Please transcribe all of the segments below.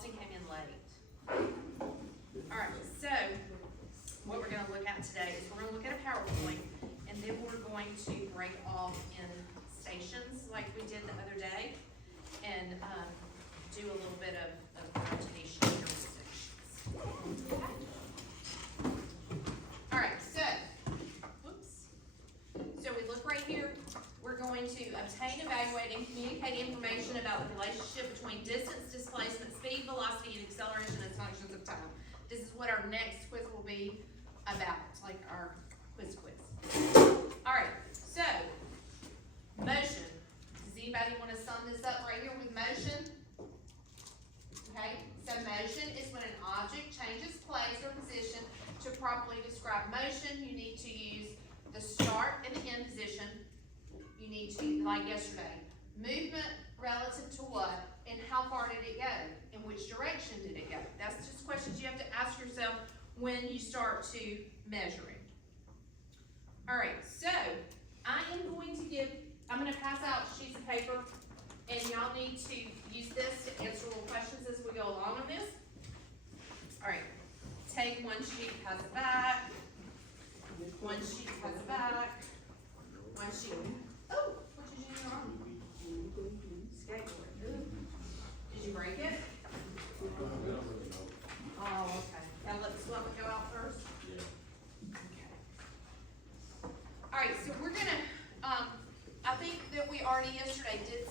Austin came in late. Alright, so what we're gonna look at today is we're gonna look at a PowerPoint, and then we're going to break off in stations like we did the other day, and do a little bit of going to these shorter sections. Okay. Alright, so, whoops. So we look right here, we're going to obtain, evaluate, and communicate information about the relationship between distance, displacement, speed, velocity, and acceleration as functions of time. This is what our next quiz will be about, like our quiz. Alright, so, motion. Does anybody want to sum this up right here with motion? Okay, so motion is when an object changes place or position. To properly describe motion, you need to use the start and the end position. You need to, like yesterday, movement relative to what, and how far did it go? In which direction did it go? That's just questions you have to ask yourself when you start to measuring. Alright, so I am going to I'm going to pass out sheets of paper, and y'all need to use this to answer little questions as we go along on this. Alright, take one sheet, has a back. One sheet has a back. One sheet. Oh, what did you do in your arm? Skateboard. Ooh. Did you break it? Oh, okay. Now let the swelling go out first? Yeah. Okay. Alright, so we're gonna, I think that we already yesterday did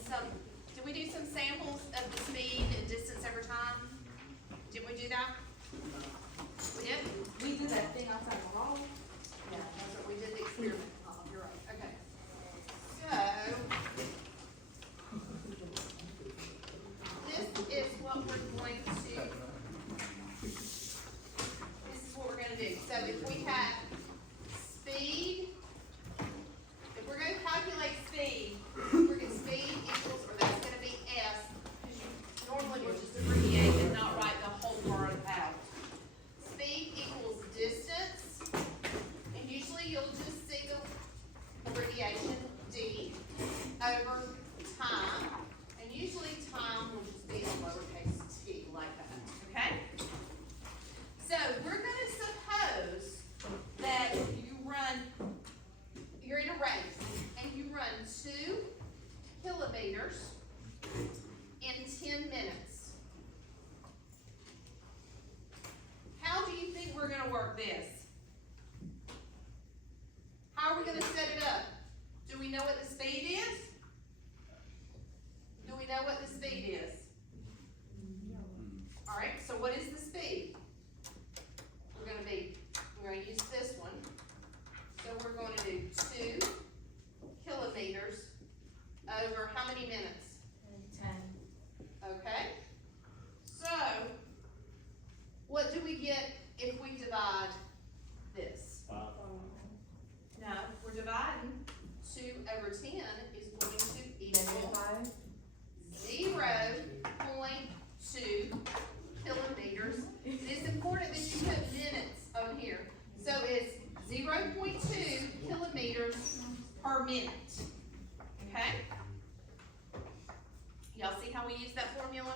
we do some samples of the speed and distance over time? Did we do that? We did? We did that thing outside the hall. Yeah, that's what we did the experiment. You're right, okay. So, this is what we're going to, do. So if we have speed, if we're going to calculate speed, we're going to speed equals, or that's going to be S, because you normally would just abbreviate and not write the whole word out. Speed equals distance, and usually you'll just see the abbreviation D over time, and usually time will just be a lowercase t like that, okay? So we're going to suppose that you're in a race, and you run 2 kilometers in 10 minutes. How do you think we're going to work this? How are we going to set it up? Do we know what the speed is? Do we know what the speed is? Alright, so what is the speed? We're going to use this one. So we're going to do 2 kilometers over how many minutes? 10. Okay. So, what do we get if we divide this? 5. No, we're dividing 2 over 10 is going to equal 0.2 kilometers. It is important that you put minutes on here. So it's 0.2 kilometers per minute. Okay? Y'all see how we use that formula?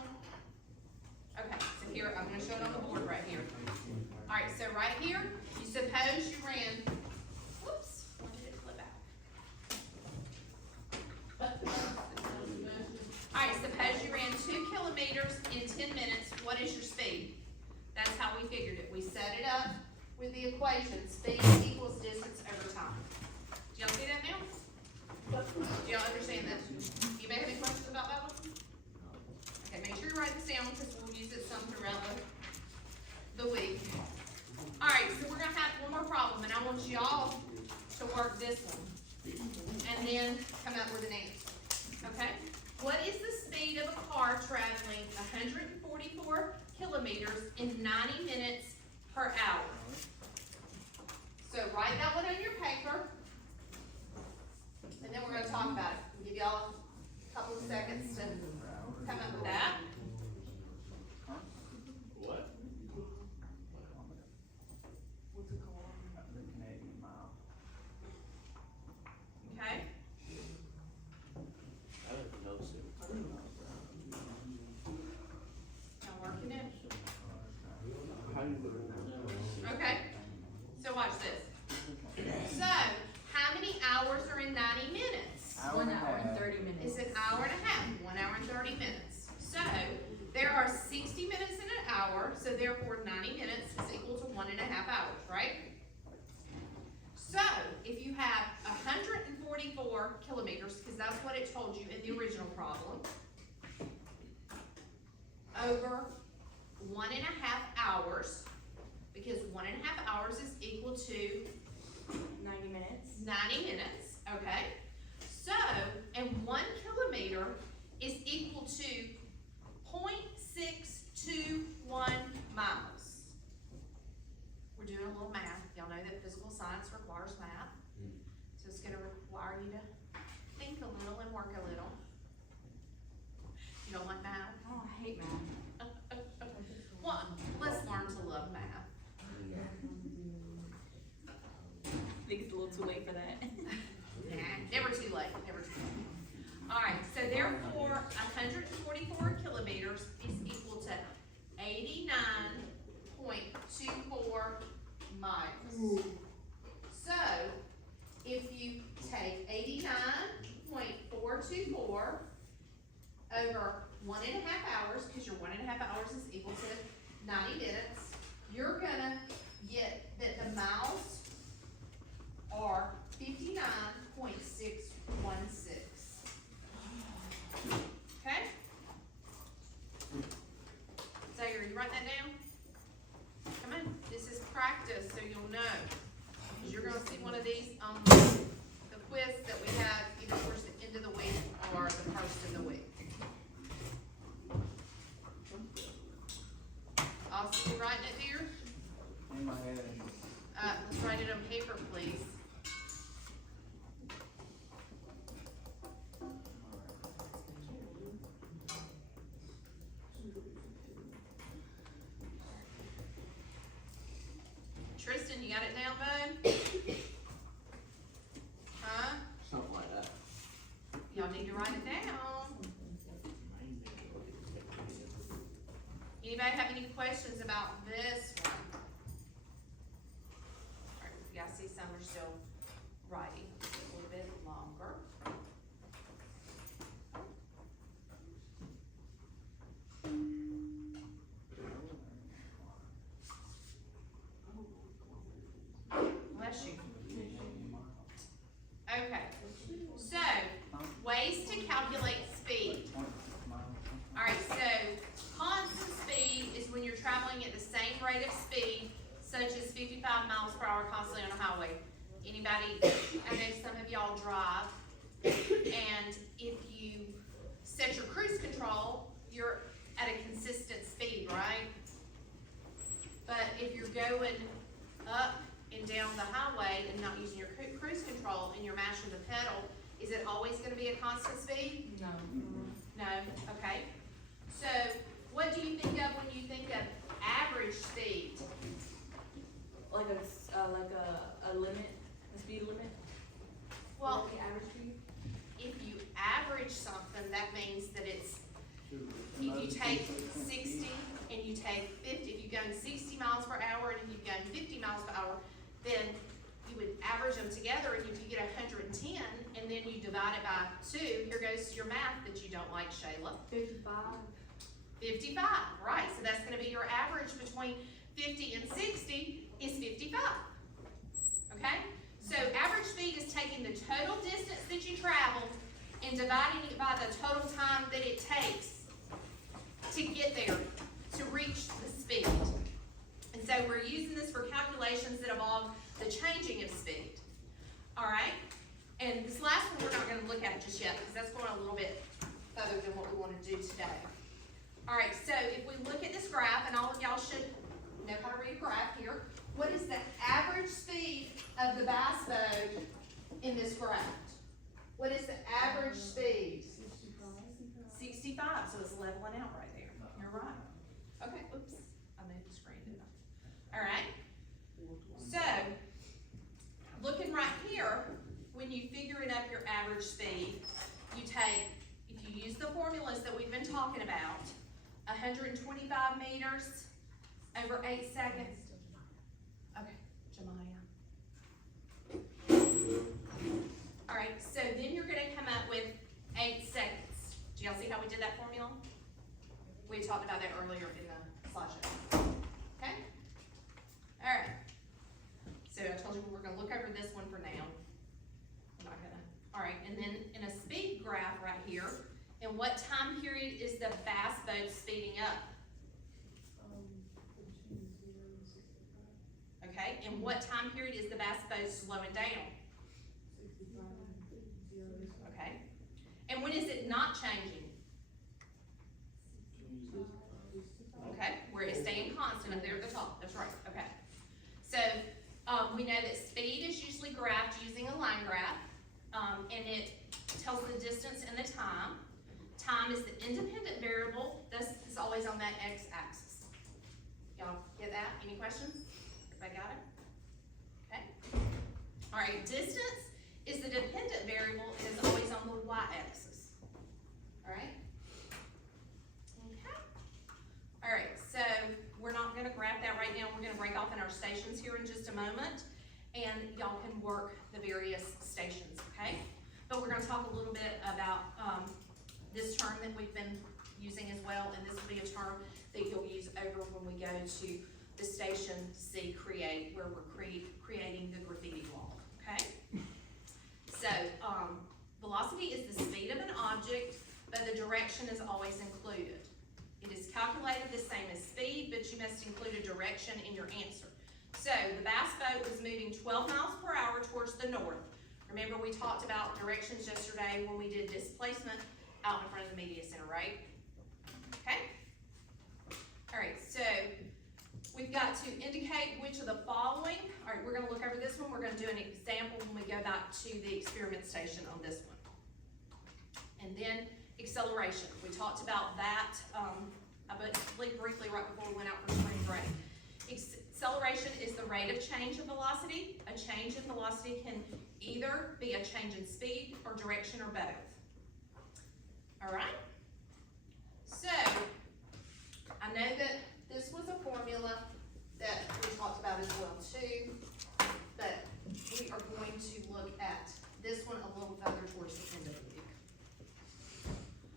Okay, so here, I'm going to show it on the board right here. Alright, so right here, you suppose you ran, whoops, why did it flip out? Alright, suppose you ran 2 kilometers in 10 minutes. What is your speed? That's how we figured it. We set it up with the equation, speed equals distance over time. Do y'all see that now? Do y'all understand that? Anybody have any questions about that one? Okay, make sure you write this down because we'll use it some throughout the week. Alright, so we're going to have one more problem, and I want y'all to work this one. And then come up with an answer. Okay? What is the speed of a car traveling 144 kilometers in 90 minutes per hour? So write that one on your paper, and then we're going to talk about it. We'll give y'all a couple of seconds to come up with that. What? Okay? I didn't notice it. Now working Okay, so watch this. So, how many hours are in 90 minutes? 1 hour and 30 minutes. It's an hour and a half, 1 hour and 30 minutes. So, there are 60 minutes in an hour, so therefore 90 minutes is equal to 1.5 hours, right? So, if you have 144 kilometers, because that's what it told you in the original problem, over 1.5 hours, because 1.5 hours is equal to 90 minutes. 90 minutes, okay? So, and 1 kilometer is equal to 0.621 miles. We're doing a little math. Y'all know that physical science requires math. So it's gonna require you to think a little and work a little. You don't like math? Oh, I hate math. Well, let's learn to love math. I think it's a little too late for that. Nah, never too late, never too late. Alright, so therefore, 144 kilometers is equal to 89.24 miles. So, if you take 89.424 over 1.5 hours, because your 1.5 hours is equal to 90 minutes, you're gonna get that the miles are 59.616. Okay? So are you writing that down? Come on, this is practice, so you'll know. Because you're gonna see one of these on the quiz that we have either towards the end of the week or the first of the week. Austin, you writing it, dear? In my head. Let's write it on paper, please. Tristan, you got it down, bud? Huh? Something like that. Y'all need to write it down. Anybody have any questions about this one? Alright, you guys see some are still writing a little bit longer. Bless you. Okay, so, ways to calculate speed. Alright, so constant speed is when you're traveling at the same rate of speed, such as 55 miles per hour constantly on a highway. Anybody, I know some of y'all drive, and if you set your cruise control, you're at a consistent speed, right? But if you're going up and down the highway and not using your cruise control and you're mashing the pedal, is it always gonna be a constant speed? No. No, okay. So, what do you think of when you think of average speed? Like a limit, a speed limit? Well, Like the average speed? if you average something, that means that it's, if you take 60 and you take 50, if you've gone 60 miles per hour and if you've gone 50 miles per hour, then you would average them together, and if you get 110 and then you divide it by 2, here goes your math that you don't like, Shayla. 55. 55, right, so that's gonna be your average between 50 and 60 is 55, okay? So average speed is taking the total distance that you traveled and dividing it by the total time that it takes to get there, to reach the speed. And so we're using this for calculations that involve the changing of speed, all right? And this last one we're not gonna look at just yet, because that's going a little bit further than what we wanna do today. All right, so if we look at this graph, and all of y'all should know how to read a graph here, what is the average speed of the bass boat in this graph? What is the average speed? 65, so it's leveling out right there. You're right. Okay, oops, I moved the screen, didn't I? All right. So, looking right here, when you figuring up your average speed, you take, if you use the formulas that we've been talking about, 125 meters Over 8 seconds. Okay, Jemiah. Alright, so then you're gonna come up with 8 seconds. Do y'all see how we did that formula? We talked about that earlier in the slideshow. Okay? Alright. So I told you we were gonna look over this one for now. I'm not gonna. Alright, and then in a speed graph right here, in what time period is the bass boat speeding up? Okay, and what time period is the bass boat slowing down? Okay, and when is it not changing? Okay, where it's staying constant up there at the top, that's right, okay. So, we know that speed is usually graphed using a line graph, and it tells the distance and the time. Time is the independent variable, this is always on that x-axis. Y'all get that? Any questions? Everybody got it? Okay. All right, distance is the dependent variable and is always on the y-axis. All right? Okay. All right, so we're not gonna graph that right now. We're gonna break off in our stations here in just a moment, and y'all can work the various stations, okay? But we're gonna talk a little bit about this term that we've been using as well, and this will be a term that you'll use over when we go to the station C, create, where we're creating the graffiti wall, okay? So, velocity is the speed of an object, but the direction is always included. It is calculated the same as speed, but you must include a direction in your answer. So, the bass boat was moving 12 miles per hour towards the north. Remember, we talked about directions yesterday when we did displacement out in front of the media center, right? Okay? All right, so we've got to indicate which of the following. All right, we're gonna look over this one. We're gonna do an example when we go back to the experiment station on this one. And then acceleration. We talked about that, I believe briefly right before we went out for spring break. Acceleration is the rate of change of velocity. A change in velocity can either be a change in speed or direction or both. All right? So, I know that this was a formula that we talked about as well too, but we are going to look at this one a little further towards the end of the week.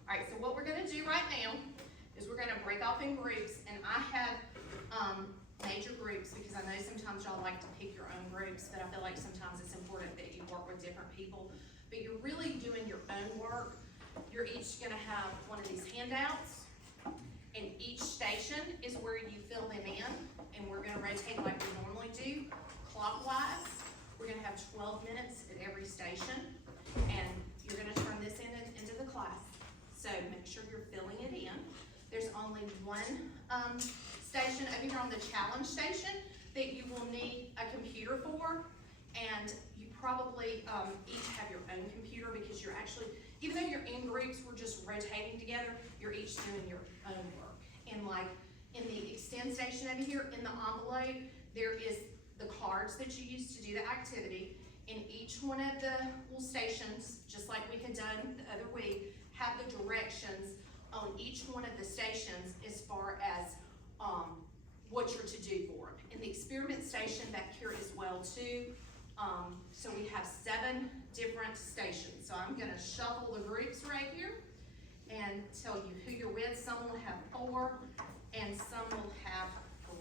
All right, so what we're gonna do right now is we're gonna break off in groups, and I have major groups because I know sometimes y'all like to pick your own groups, but I feel like sometimes it's important that you work with different people, but you're really doing your own work. You're each gonna have one of these handouts, and each station is where you fill them in, and we're gonna rotate like we normally do, clockwise. We're gonna have 12 minutes at every station, and you're gonna turn this into the class. So make sure you're filling it in. There's only one station over here on the challenge station that you will need a computer for, and you probably each have your own computer because you're actually, even though you're in groups, we're just rotating together, you're each doing your own work. And like in the extend station over here, in the envelope, there is the cards that you use to do the activity. And each one of the little stations, just like we had done the other week, have the directions on each one of the stations as far as what you're to do for them. In the experiment station back here as well too, so we have 7 different stations. So I'm gonna shuffle the groups right here and tell you who you're with. Some will have 4 and some will have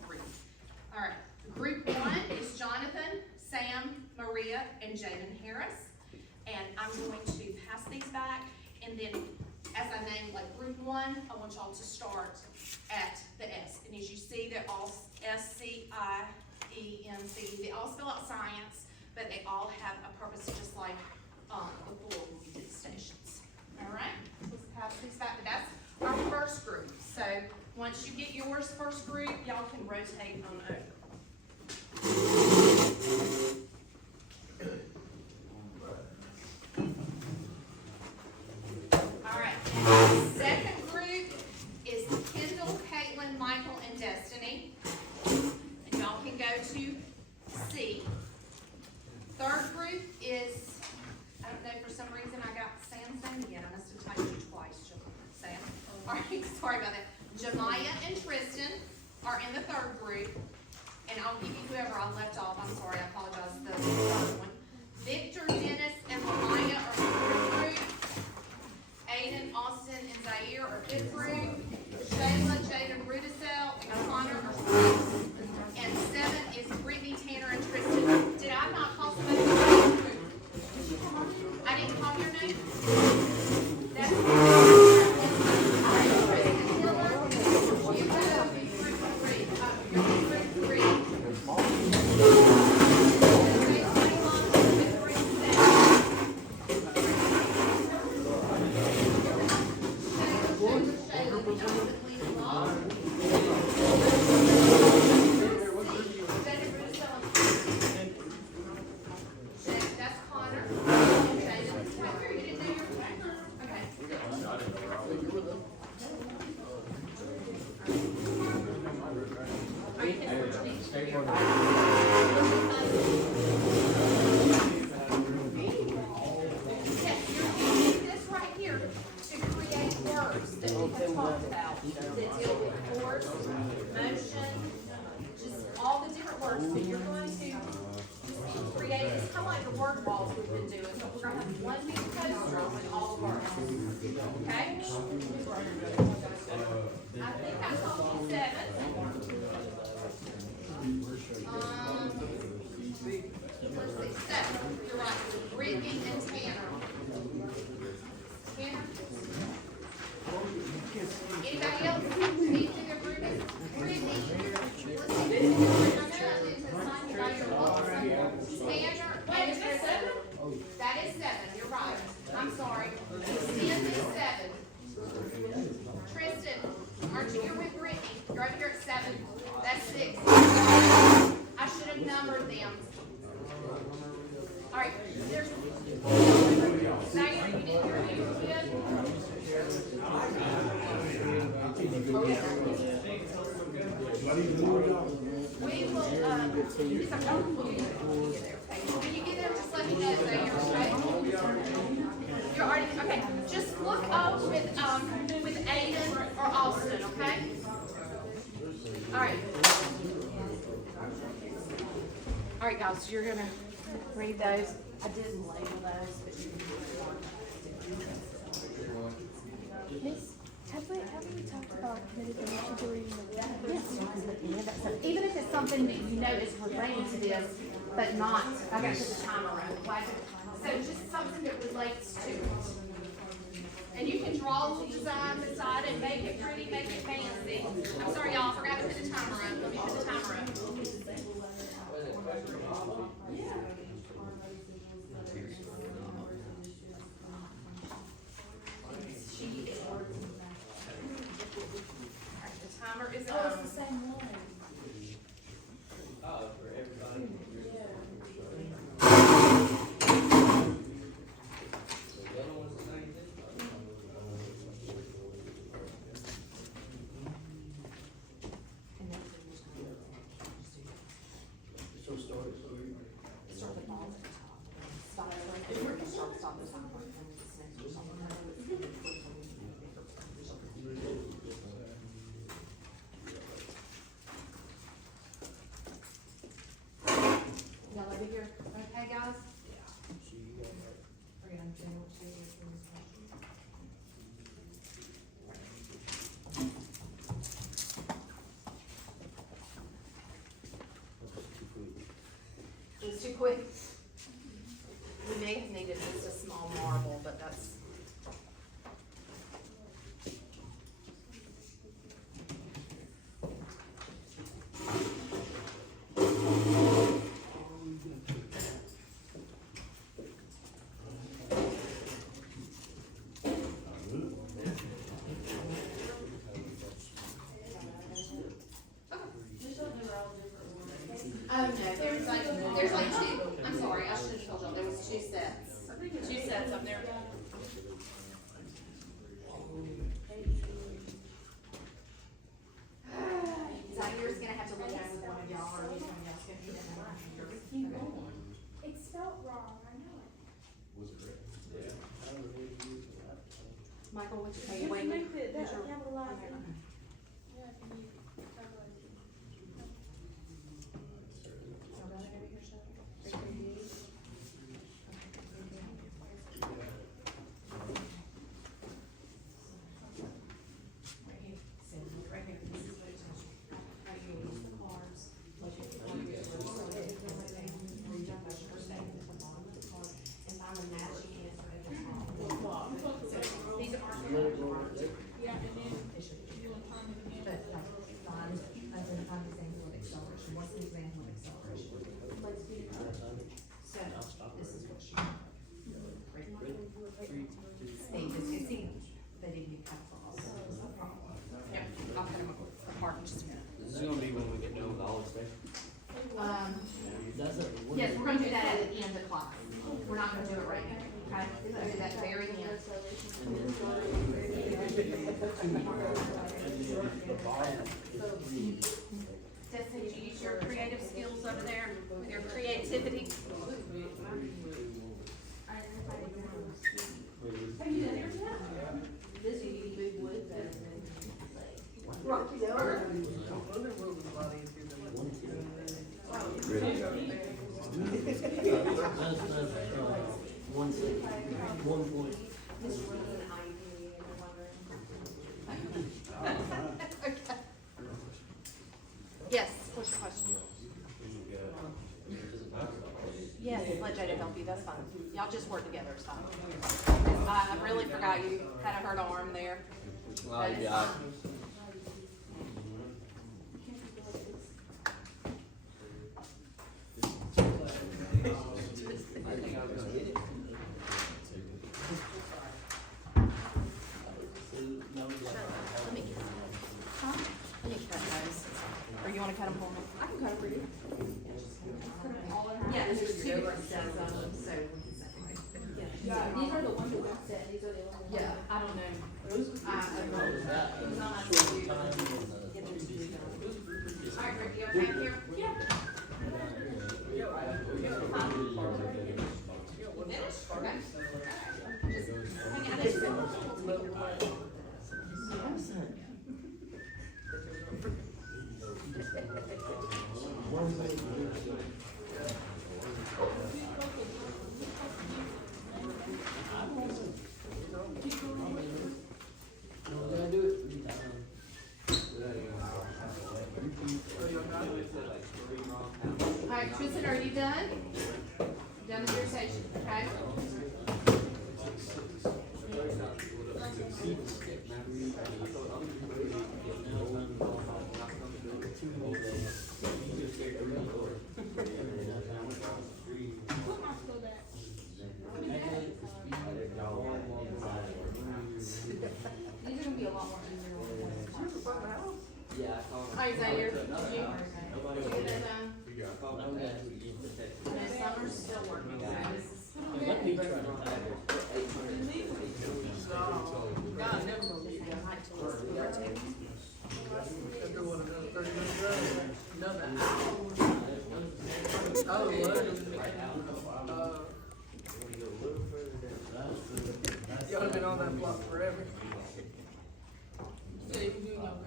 3. All right, group 1 is Jonathan, Sam, Maria, and Jaden Harris. And I'm going to pass these back, and then as I name like group 1, I want y'all to start at the S. And as you see, they're all SCIENC. They all spell out science, but they all have a purpose, just like before when we did stations. All right, let's pass these back. But that's our first group. So once you get yours first group, y'all can rotate on over. All right, and the second group is Kendall, Caitlin, Michael, and Destiny. And y'all can go to C. Third group is, I don't know, for some reason I got Sam's name again. I must have typed it twice, Sam. All right, sorry about that. Jemiah and Tristan. are in the third group, and I'll give you whoever I left off, I'm sorry, I apologize, the third one. Victor, Dennis, and Melania are in the fourth group. Aiden, Austin, and Zaire are fifth group. Shayla, Jaden, Rudisell, and Connor are sixth. And seven is Brittany, Tanner, and Tristan. Did I not call somebody from the group? I didn't call your name? That's you have group three. You're group three. That's Connor. You didn't know your okay. Are you yes, you're using this right here to create words that we have talked about that deal with force, motion, just all the different words. So you're going to create, it's kind of like the word walls we've been doing. So we're going to have one big poster with all the words. Okay? I think I told you 7. Let's see, 7. You're right. Brittany and Tanner. Tanner? Anybody else need to their Brittany? Brittany. Let's see. I know I didn't assign you by your roll. Tanner. Wait, is that 7? That is 7. You're right. I'm sorry. 10 is 7. Tristan, aren't you here with Brittany? You're over here at 7. That's 6. I should have numbered them. All right, there's. Zaire, you didn't hear who you were We will, when you get there, just let me know, Zaire, okay? You're already, okay, just look up with Aiden or Austin, okay? All right. All right, guys, you're gonna read those. I didn't label those, but you can read one. Miss, have we talked about mitigation during the Even if it's something that you know is related to this, but not, I gotta put the timer on, like, so just something that relates to it. And you can draw a little design beside it, make it pretty, make it fancy. I'm sorry, y'all, I forgot to put the timer on. Let me put the timer on. She is working. All right, the timer is on. Oh, it's the same one. For everybody. Y'all over here, okay, guys? It was too quick. We may have needed just a small marble, but that's. Oh, no, there's like 2, I'm sorry, I should have told y'all, there was 2 sets. 2 sets up there. Zaire's gonna have to look at one of y'all, or somebody else gonna be in. It's spelled wrong, I know it. Michael, what's your You name? can Wait, move it, where's your- capitalize it. Yeah, if you need to capitalize it. Yes, we're gonna do that at the end of class. We're not gonna do it right now, okay? We're gonna do that at the very end. Destiny, did you use your creative skills over there with your creativity? Have you done yours yet? This you need big wood better than Rocky One point. Okay. Yes, what's your question? Yes, let Jada help you, that's fine. Y'all just work together, it's fine. I really forgot you had a hurt arm there. That is fine. Let me cut those. Or you wanna cut them for me? I can cut it for you. Yeah, there's two different sets of them, so. Yeah, these are the ones that we said, these are the ones. Yeah, I don't know. It was on my computer. All right, Ricky, you okay here? Yeah. Finished? Okay. Just hang out there. All right, Tristan, are you done? Done with your station, okay? These are gonna be a lot more easier ones. All right, Zaire, did you get that done? And Summer's still working, so this is. God, never gonna be that high to us. We are taking. Y'all have been on that block forever. Yeah, you can do it over.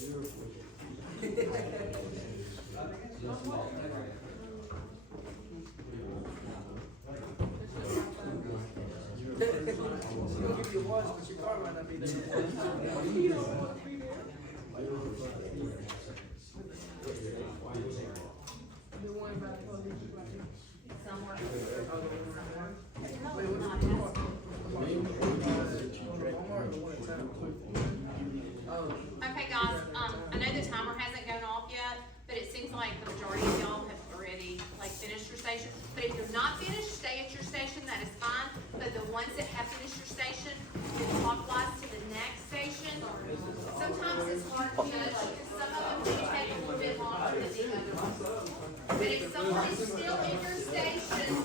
Redo it. She'll give you a wash, but your car might not be there. The one by the police, right? Somewhere. Wait, what's the car? Walmart or what in town? Oh. Okay, guys, I know the timer hasn't gone off yet, but it seems like the majority of y'all have already, like, finished your station. But if you're not finished, stay at your station, that is fine. But the ones that have finished your station, move clockwise to the next station. Sometimes it's hard to judge, because some of them do take a little bit longer than the other ones. But if someone is still in your station,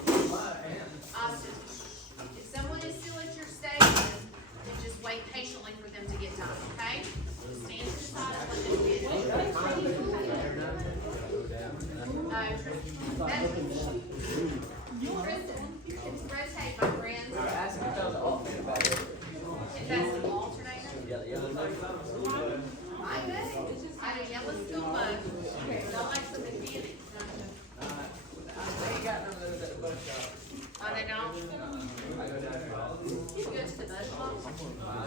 if someone is still at your station, then just wait patiently for them to get done, okay? Just stand to the side and let them finish. Kristen, it's rotate, my friend. If that's an alternator. I know, I do yellow school bus. Don't like some mechanics, don't you? They ain't got none of those at the bus shop. Oh, they don't? You go to the bus shop? I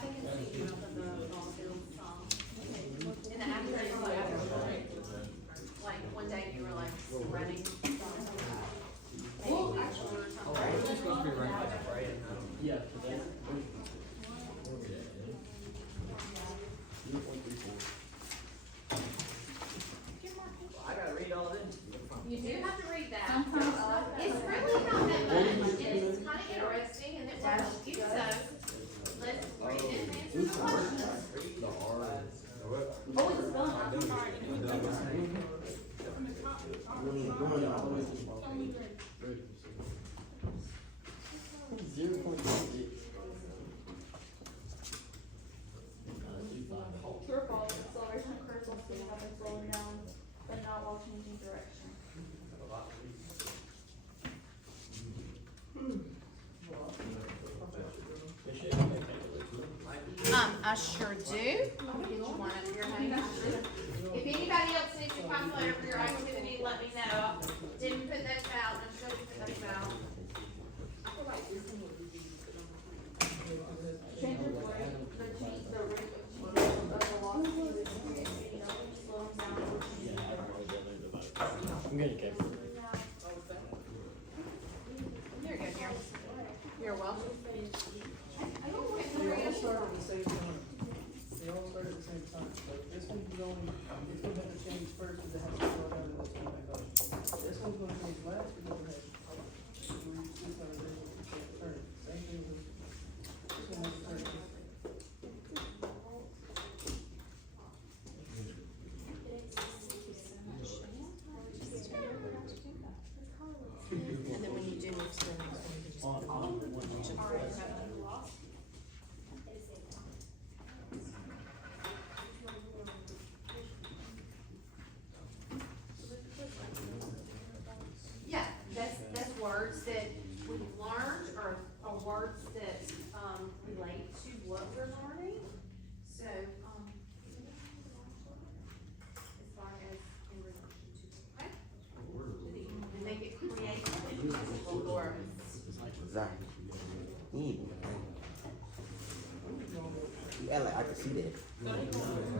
think it's the, ball field song. In the afternoon, like, one day you were like running. Maybe or something. I sure do. Let me get you one up here, honey. If anybody else needs a calculator for your activity, let me know. Didn't put those out, I'm sure you put those out. Change the rate, the rate of the velocity, slow them down. I'm getting careful. There you go, Karen. You're welcome. They all start at the same time. They all start at the same time. So this one's only, it's gonna have to change first because it has to go down and this one back up. This one's gonna change last because it has this one is turn. Same thing with this one has to turn. And then when you do move to the next one, you just. Yeah, that's words that we've learned or words that, relate to what we're learning. So, as far as in relation to, okay? And make it creative and usable for us. Exactly. Yeah, like I can see that.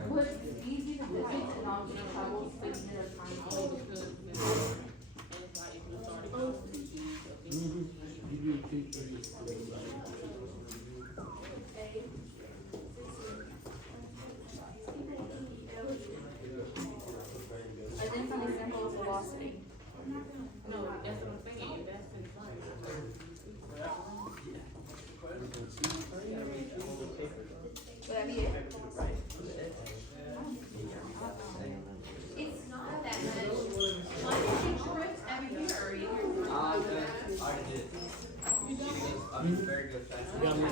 What's easy to do and I'll just travel speed at a time. And then some example of velocity. No, that's what I'm saying, that's in front. Would that be it? It's not that much. Why did you drift over here? Are you? I did. I'm very good at You got me.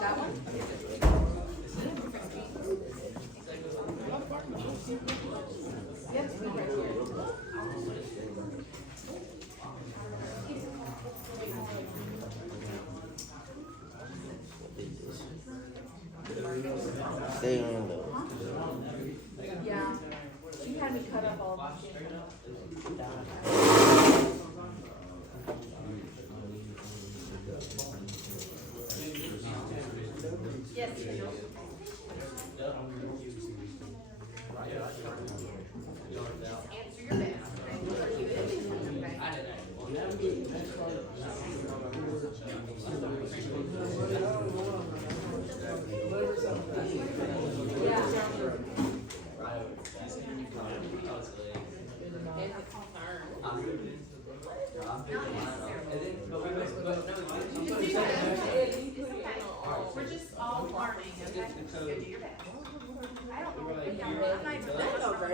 That one? Yep. Stay on the. Yeah. She had me cut up all of Yes, Phil. Answer your best. Are you in? Okay. We're just all learning, okay? Just go do your best. I don't know what we got. I'm not even that over.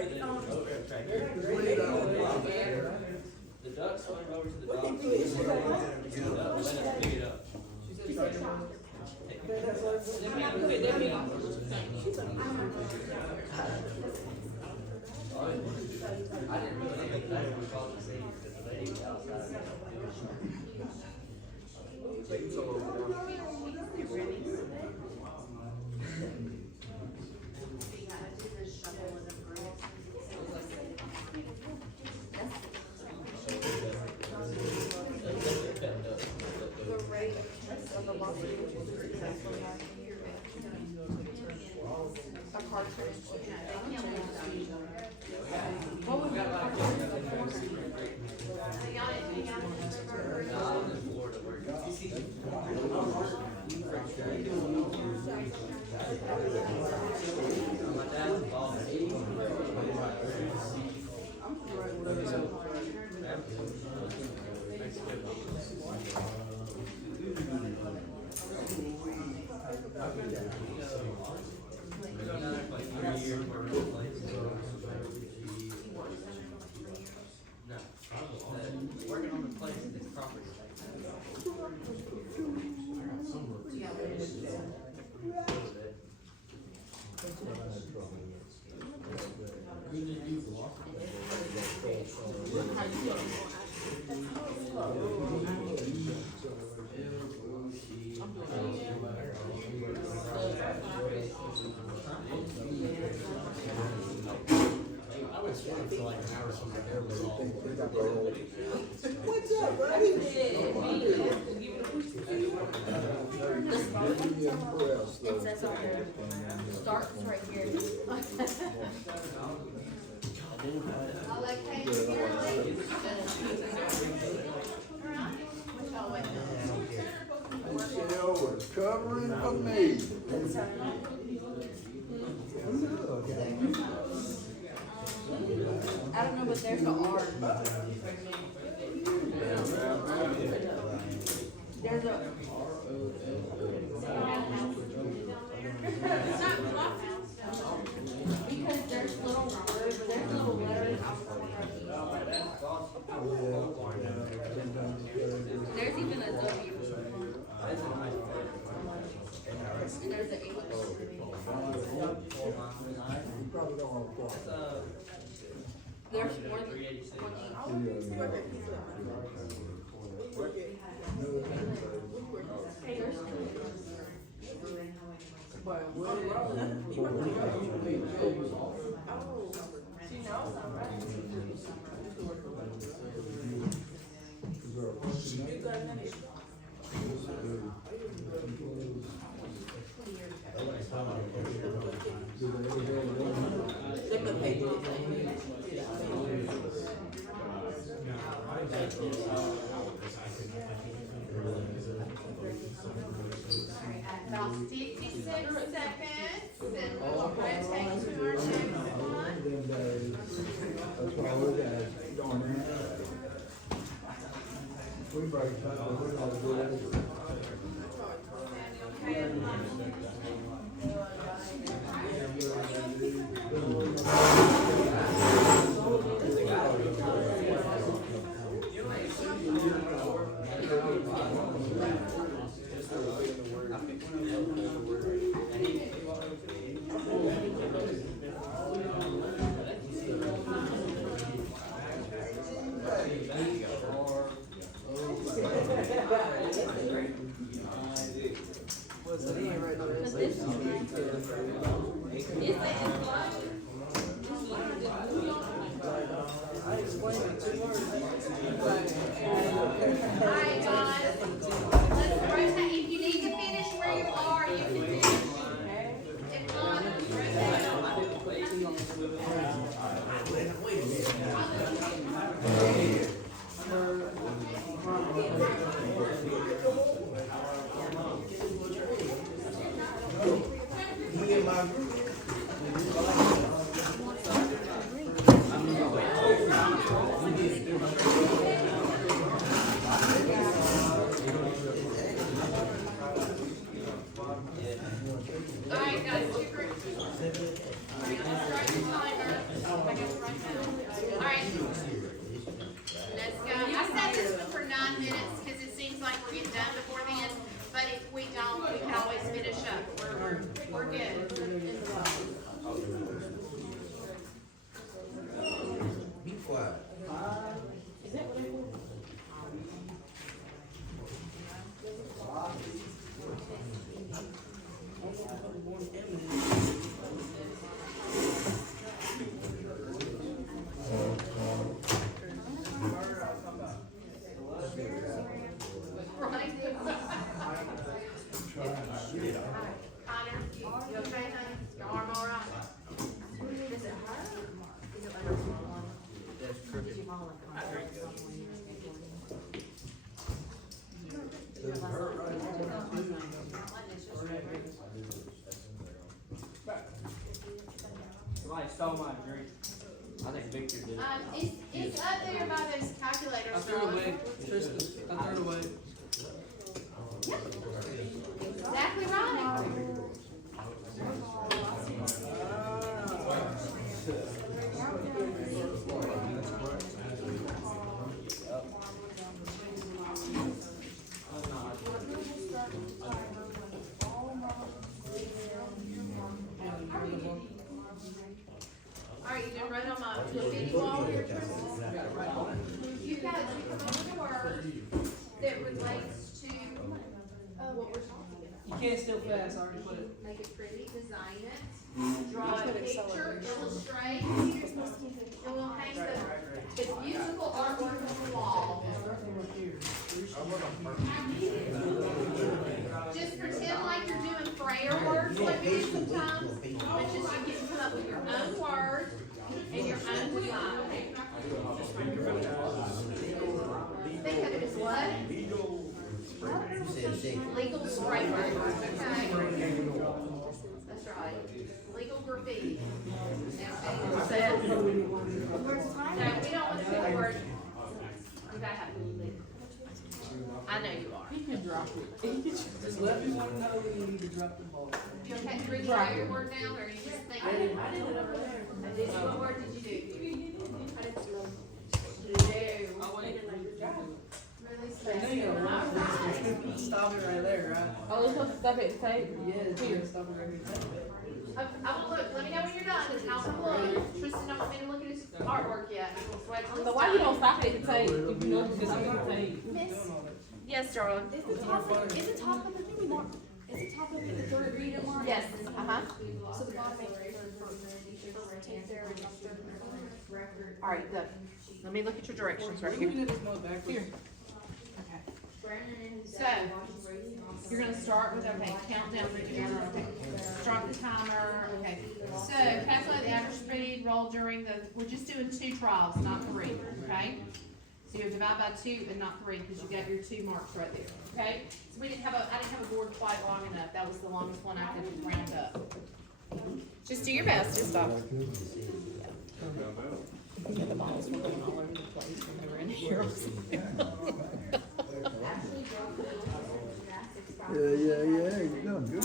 The duck swam over to the dog. Let us pick it up. I didn't really think that was called the same because the lady was outside. the rate of velocity, which is a cartridge. What would be a cartridge? Hang on, hang on. No, I was in Florida working. My dad's involved in 80. Working on the place and this property. What's up, buddy? It says on there, starts right here. I'll let Kate get her legs. Michelle was covering for me. I don't know, but there's an R. There's a. Because there's little words, there's little letters on the corner of these. There's even a W. And there's an English. Probably don't want to walk. There's more than one About 56 seconds, then we'll rotate to our next one. That's why we got going in. We break time, we ought to do that. Alright, guys, let's rotate. If you need to finish where you are, you can finish. If not, alright, guys, two groups. Alright, let's start the timer. I guess right now. Alright. Let's go. I set this one for 9 minutes because it seems like we're getting done before then, but if we don't, we can always finish up. We're good. Be quiet. Right? Connor, you okay, honey? Your arm all right? Is it hard? Is it like a small one? Did you call it a contract Somebody stole my drink. I think Victor did. It's up there by those calculators. I threw it away, Tristan, I threw it away. Exactly right. Alright, you gonna run on my graffiti wall here, Tristan? You guys, you come up with a word that relates to, what we're talking about. You can't steal fast, I already put it. Make it pretty, design it, draw a picture, illustrate, and we'll hang It's musical artwork on the wall. Just pretend like you're doing prayer words like we do sometimes, but just you get to come up with your own words and your own design. Think of it as what? You said shake. Legal spray paint, okay? That's right. Legal graffiti. No, we don't want to do the word. You gotta have. I know you are. He can drop it. Just let me know when you need to drop the ball. You okay to read your word down, or you just think? I did it over there. What word did you do? I didn't know. Stop it right there, right? Oh, it's supposed to stop at the table? Yeah, here, stop it right here. I will look, let me know when you're done, and I'll come look. Tristan don't want me to look at his artwork yet. So wait till So it's why you done. don't stop at the table if you know it's just at the table? Miss, Yes, darling. is the top of the thing marked? Is the top of it the third reader mark? Yes, uh-huh. So the bottom is for take their adjuster. All right, good. Let me look at your directions right We here. did this more backwards. Here. So, you're gonna start with, okay, countdown, okay, start the timer, okay. So, calculate the average speed roll during the, we're just doing 2 trials, not 3, okay? So you divide by 2 and not 3, because you got your 2 marks right there, okay? So I didn't have a board quite long enough, that was the longest one I could round up. Just do your best, just stop. Yeah, the balls were going all over the place when they were in here. Yeah, you're doing good, girl.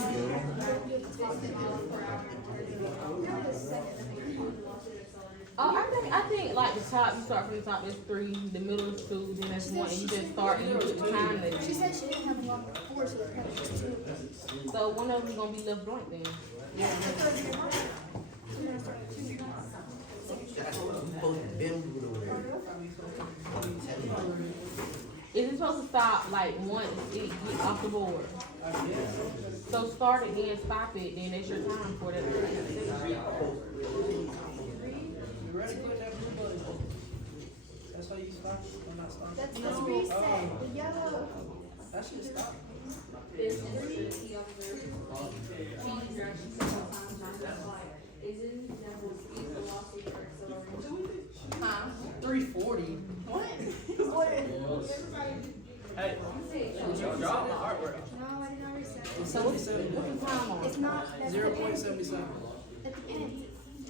Oh, I think like the top, you start from the top, it's 3, the middle is 2, then that's 1, and you just start and you put the time in. She said she didn't have a lot of force, so it's probably just 2. So one of them is gonna be left joint then. That's what I'm supposed to bend with the word. Is it supposed to stop like once it gets off the board? So start it, then stop it, then that's your time for that. You ready to put that blue button? That's how you stop it, or not stop it? That's reset, the yellow. That should stop. Huh? 340. What? Hey, y'all drop my artwork. No, I did not reset. So what's the time on? It's not, that's Zero at the point end. seventy seven. At the end.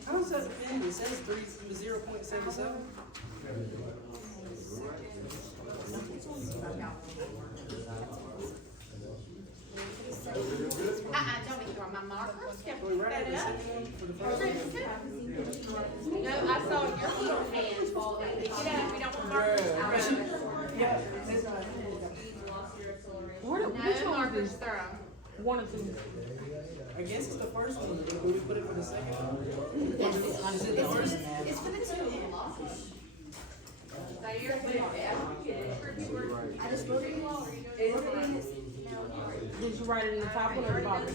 I don't say the pen, it says 0.77. Don't be throwing my markers. We right at the second one for the first one. No, I saw your little hand fall in. Get out, we don't want markers. Which No one markers is this? thrown. 1 or 2? I guess it's the first one. Will we put it for the second one? Yes. Is it the first? It's for the 2. So you're, I just wrote it in. Did you write it in the top one or the bottom?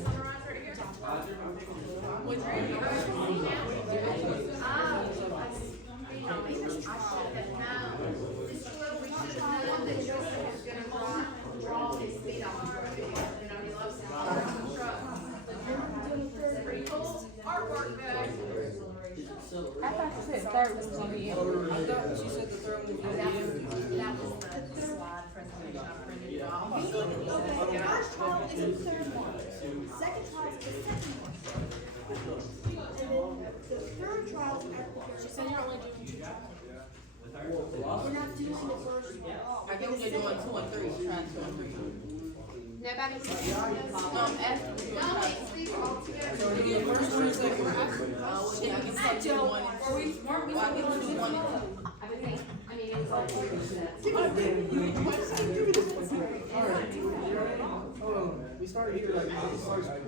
Artwork, guys. I thought you said third was gonna be in. I thought she said the third one was That gonna was, be that was the slide presentation I printed it off. Okay, the first trial is the third one. Second trial is the second one. And then the third trial is at the very. She said you're only doing 2 trials. We're not doing the first one. I think they're doing 2 and 3, trying 2 and 3. Nobody can see these all together. the first one or second one? I mean, it was all three sets. Hold on, we started here like this. Okay.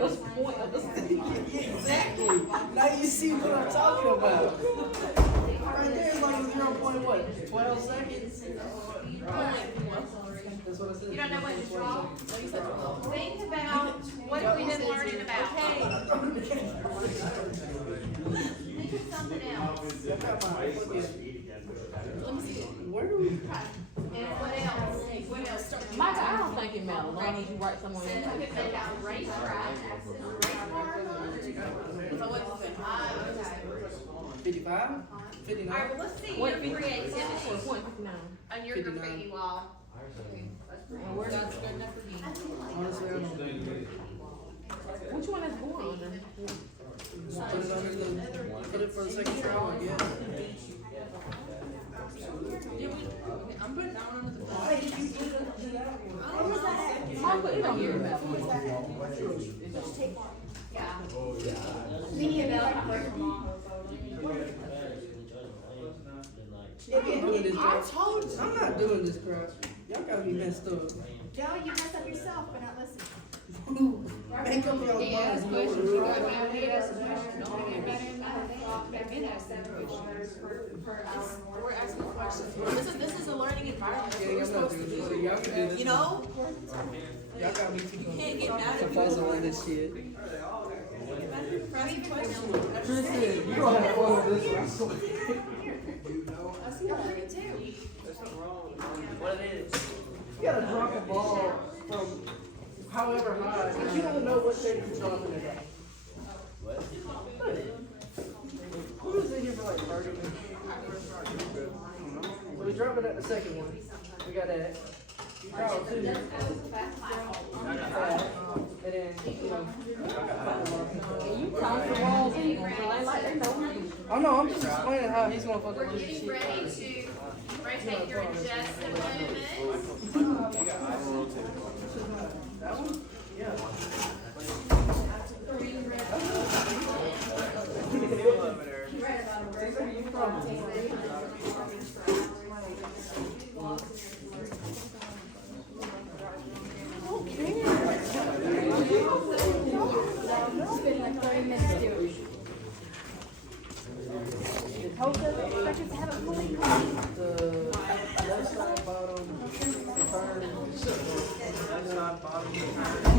What's the point of this? Exactly. Now you see what I'm talking about. Right there is like 0.12 seconds. That's what I said. You don't know what to draw? Think about what we've been learning about. Think of something else. Y'all got my fucking. Where do we? And what else? What else? Micah, I don't think it matters, as long as you write someone So in. we could make out racetrack. So what's it? Okay. 55? 59? Alright, well, let's see What, your 50? creativity Point 59. on your 59. graffiti wall. And where That's good enough for you. Honestly, I don't know. Which one is born under? Put it under the, put it for the second trial, I guess. I'm putting that one under the. Where was that at? Micah, it don't even matter. Where was that at? Just take one. Yeah. Me and Mike. I'm doing this I crap. told you. I'm not doing this crap. Y'all got me messed up. Joe, you messed up yourself by not listening. Make up your own minds. We're asking questions. This is a learning environment. Yeah, I'm not doing this. So y'all can do this. You know? Y'all got me too Can't get mad to at puzzle on this shit. asking questions. Kristen, you gonna have fun with this one. What it is? You gotta drop a ball from however high, because you don't know what shape you're dropping it at. What? Who was in here for like 30 minutes? So we drop it at the second one. We got that. Trial 2. And then, you know. And you talk the walls, people, so they like, they know you. Oh no, I'm just explaining how he's gonna We're fucking lose getting shit. ready to rotate your adjustment movement. That one? Yeah. Spend like 30 minutes doing it. Hold the seconds to have it fully clean. The left side bottom turn.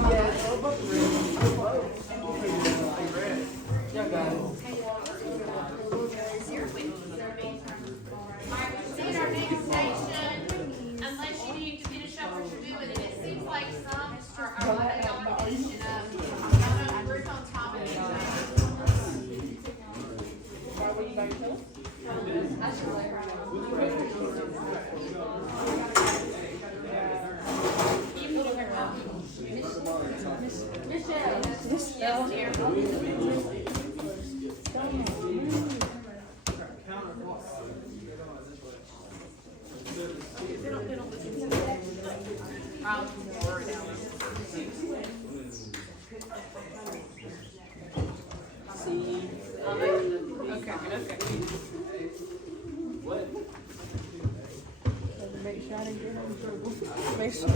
Yeah, so both red. Y'all got it. Alright, we'll see at our next station, unless you need to finish up what you're doing, and it seems like some are letting y'all finishing up. Y'all know the group on top of each other. Yes, dear. Make sure I didn't get her in trouble. Make sure.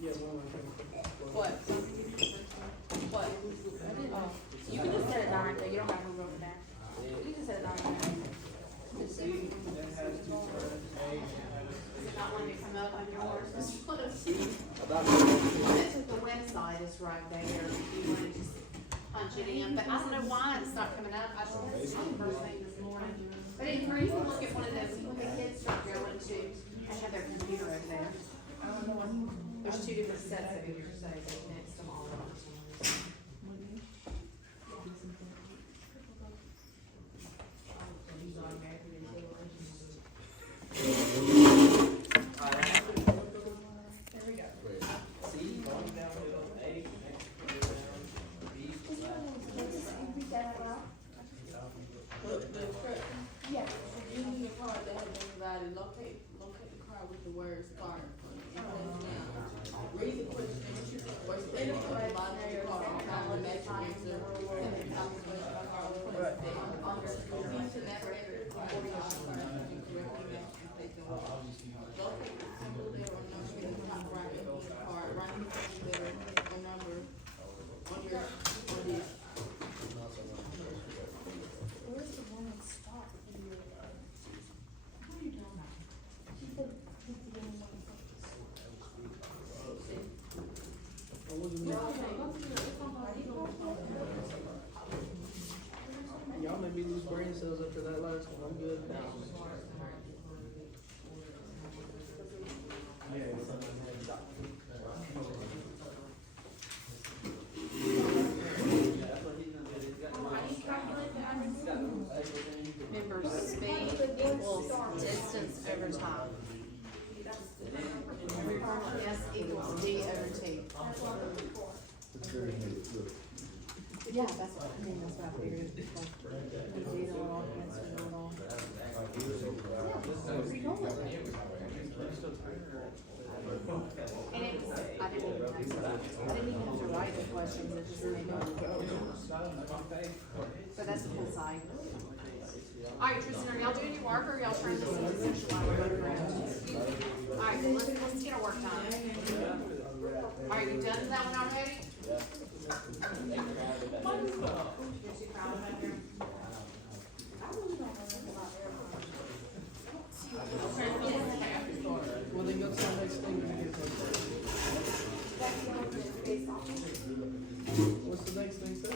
Yeah, one more thing. What? What? Oh, you can just set it down right there. You don't have to rub it down. You can set it down right there. See, that has two sides. Not when you come up on yours. The website is right there, if you wanna just punch it in, but I don't know why it's not coming up, I just saw the first thing this morning. But if you can look at one of those, when the kids start going to, I have their computer over there. There's two different sets of it, so they connect them all. Read that out loud. Yeah. You need a card that has been provided. Locate the card with the word start. And press down. Read the question. Or state it at the bottom of the card. Find the match answer. And then top of the card. Press down. You should never enter it before you correctly match and place the word. Locate the symbol there or number in the top right of the card. Write the symbol there or number on your, on the Where's the one that stopped in your, what are you doing? She said, it's the only one. details after that last one, I'm good. Remember, speed equals distance over time. S equals D over T. Yeah, that's what, I mean, that's what I figured. It's like, you know it all, yes, you know it all. And it was, I didn't even have to write the questions, it just made me go. So that's a full side. Alright, Tristan, are y'all doing your work or y'all trying to see the social life? Alright, then let's get our work done. Alright, you done with that one already? Well, then go to the next thing. What's the next thing say?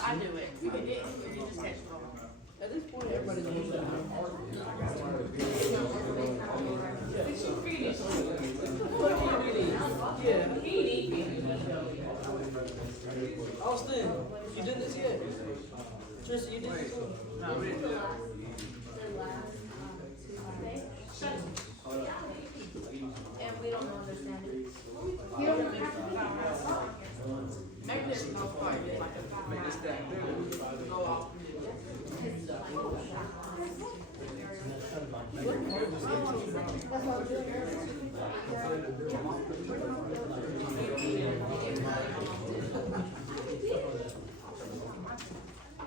I knew it. You just catch it all. At this point, everybody knows that. Austin, you did this yet? Tristan, you did this one? No, we didn't do that. And we don't understand it. You don't have to do that. Maybe there's no part, like a Make this stack bigger. go off.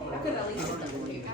I could at least get the cake.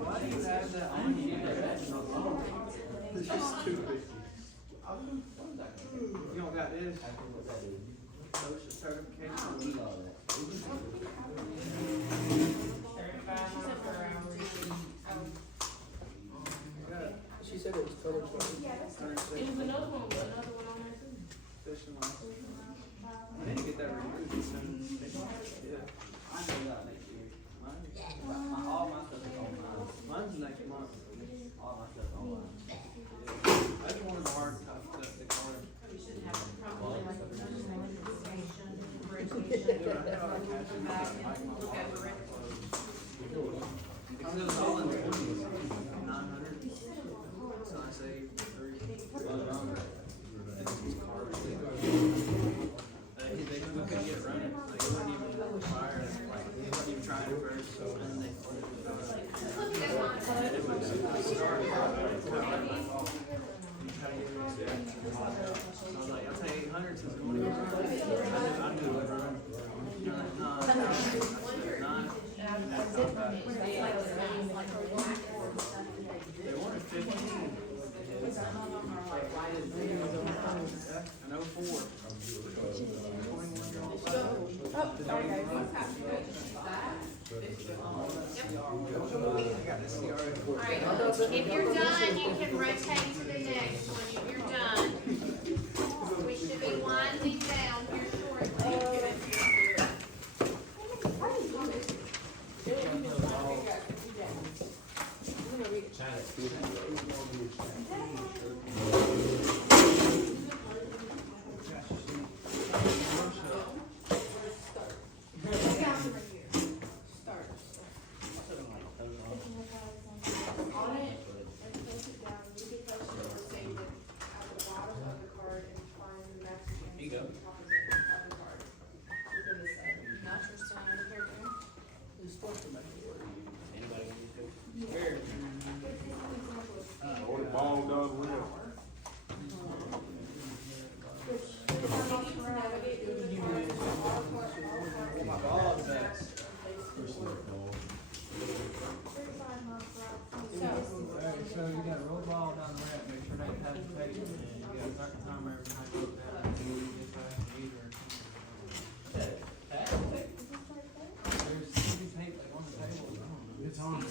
Why do you have that on here? It's just stupid. You don't got this? Social certification? She said it was color coded. It was another one on there too. Fishing license. I need to get that renewed. Yeah. I know that next year. All my stuff is online. Mine's next month. All my stuff's online. That's one of the hard stuff, the card. Because it was all in the 900. So I saved 3. They couldn't get it running. Like, it wasn't even fire. Like, they wasn't even trying it first. So then they it was started. I was like, I'll pay 800 since it wouldn't run. I knew it would run. You're like, no, I said 9. They wanted 15. I know Alright, if you're done, you can rotate to the next one, if you're done. We should be winding down here shortly. On it, and place it down, you can place it or save it at the bottom of the card and find the master Here you go. on top of the card. Within the set. Not your sign, here, Jim. It's supposed to make it work. Anybody want to do it? Here. Or the ball done well. Navigate through the cards, all cards, Get my balls back. Alright, so you gotta roll ball down the ramp, make sure they have the face, and you got a certain timer every time you go down, and you just have to either. There's CB tape like on the table. It's on. I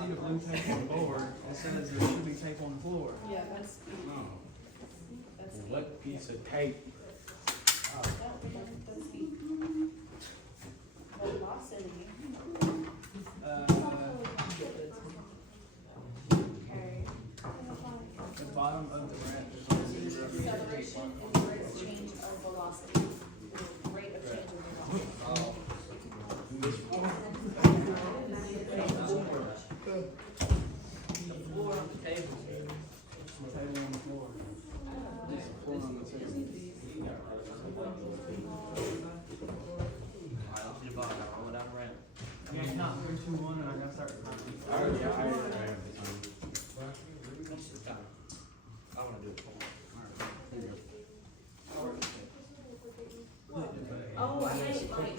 see the blue tape on the board, it says there should be tape on the floor. Yeah, that's. What piece of tape? The bottom of the ramp is on the zero. Acceleration and rate of change of velocity. Rate of change of velocity. The floor on the table. Table on the floor. There's a floor on the table. Alright, I'll see the ball, I'll roll it down the ramp. Yeah, it's not 3, 2, 1, and I gotta start the time. I already have the time. I wanna do it. Oh, I hate like.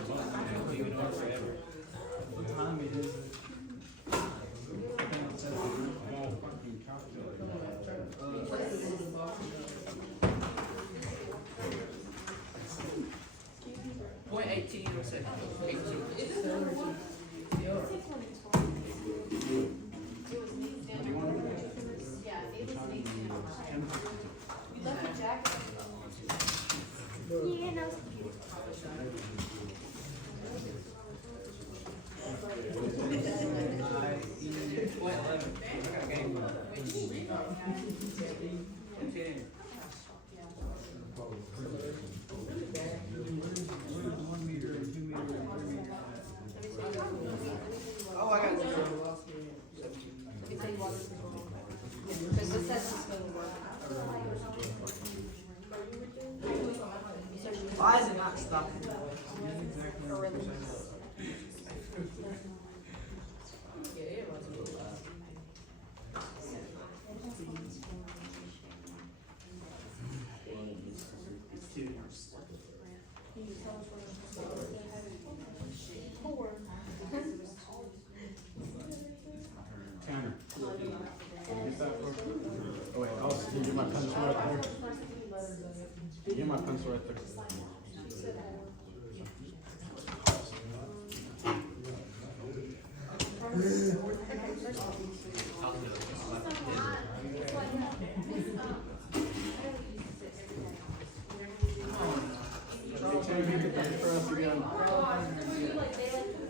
Leave it on forever. What time it is? I think it says. Point 18 or 7. 18. Yeah, it was neat. You left your jacket. Yeah, no. Point 11. I got a game. 10. One meter and 2 meter and 3 meter. Oh, I got it. Because this says it's gonna work. Why is it not stopping? Tanner. Get that for oh wait, can you get my pencil right there? Get my pencil right there.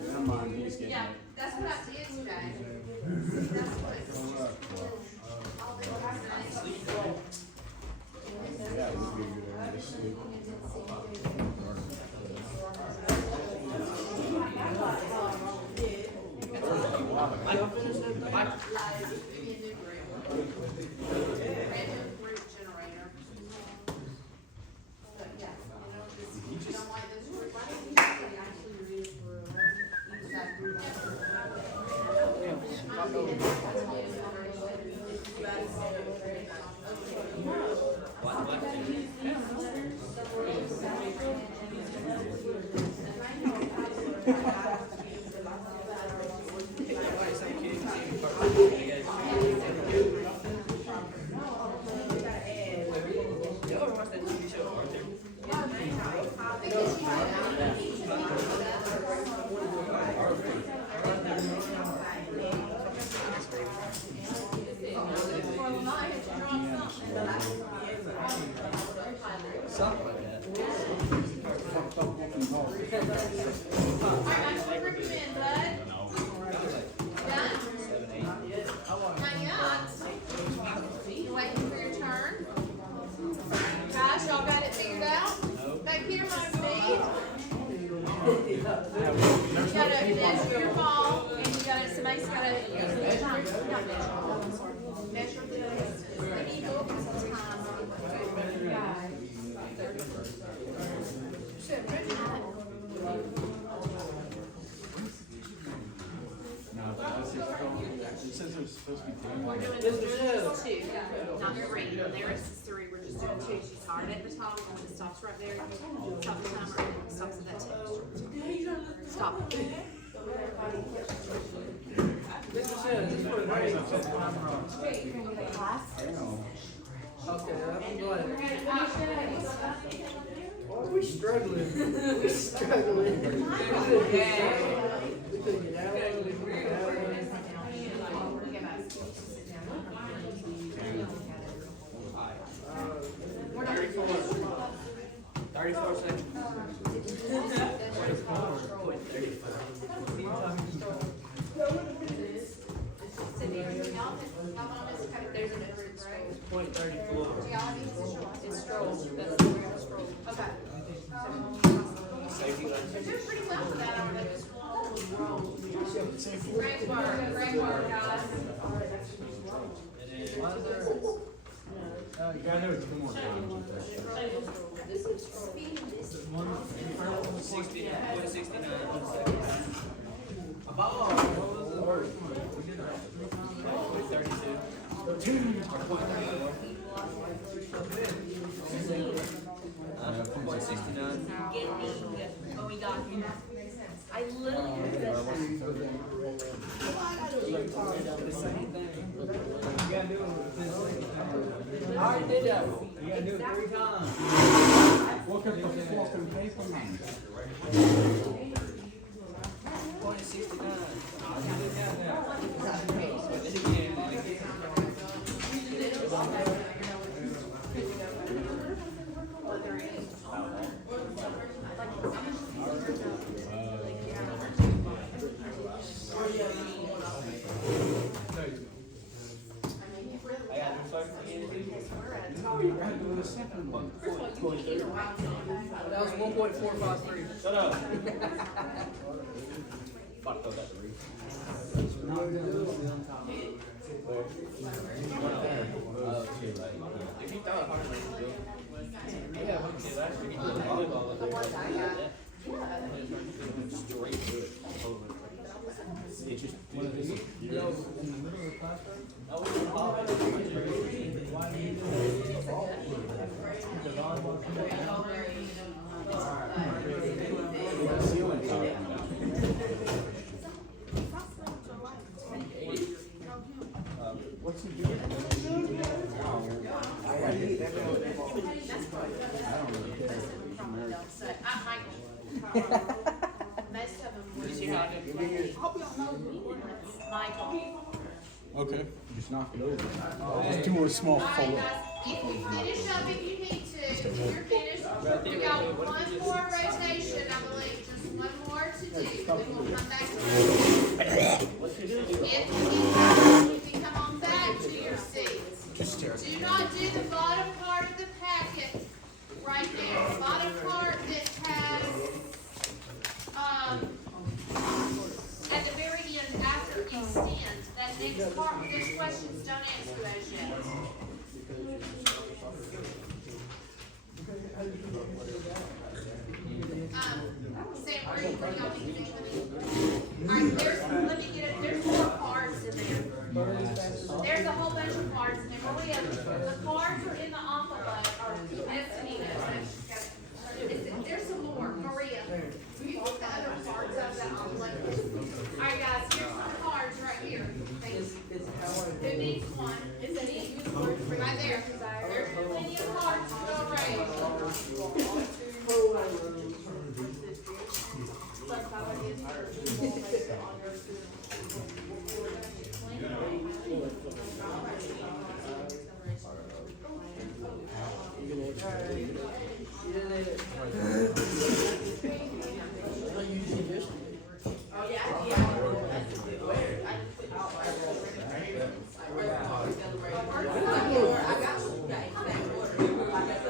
Never mind, he's getting Yeah, it. that's what I did today. That's what. Yeah, it would be a good area to sleep. Random root generator. But yeah, if you don't like this root, why don't you actually use use that root? Because you Somebody's gotta measure the distance. Let me go over some time. No, but I see what's going on. It says there's supposed to be three. We're doing This is two, not three. There is three, we're just doing two. She started at the top, and it stops right there. Stop the timer, stops at that text. Stop. Mr. Sims, this is for the grades. Okay, I'm glad. Oh, we struggling. We struggling. We couldn't get out of it. We couldn't get out of it. We're not 34 seconds. There's an different scroll. Point 34. It's scrolls, that's where the scroll. Okay. Safety lane. They're doing pretty well with that, aren't they? Great work, guys. You gotta know it's two more. 69. Oh, we got here. I literally did that. I already did that one. You gotta do it 3 times. Look at the fucking paper, man. Point 69. You did that now. Then again, then again. I gotta do first again. No, you gotta do the second one. That was 1.453. Shut up. Fuck those at the roof. If you throw it hard, like you do. Yeah, last year he did volleyball. Straight to it. It's just one of these. You know, in the middle of the classroom. I was in college. Why do you do it? The volleyball Ceiling top. What's he doing? I don't really care. Most of them were. Michael. Okay, just knock it over. Just do a small Alright, fold. guys, if you finish up, if you need to, if you're finished, we got one more rotation, I believe, just one more to do, then we'll come back to it. If you come on back to your seats, do not do the bottom part of the packet, right there, the bottom part that has, at the very end, after you stand, that next part, those questions don't answer those yet. Sam, where y'all need to be? Alright, let me get it, there's more cards in there. There's a whole bunch of cards in there. Maria, the cards are in the envelope, or Destiny knows. There's some more. Maria, will you get the other cards out of that envelope? Alright, guys, here's some cards right here. Who needs one? Right there. There's plenty of cards to go around. I got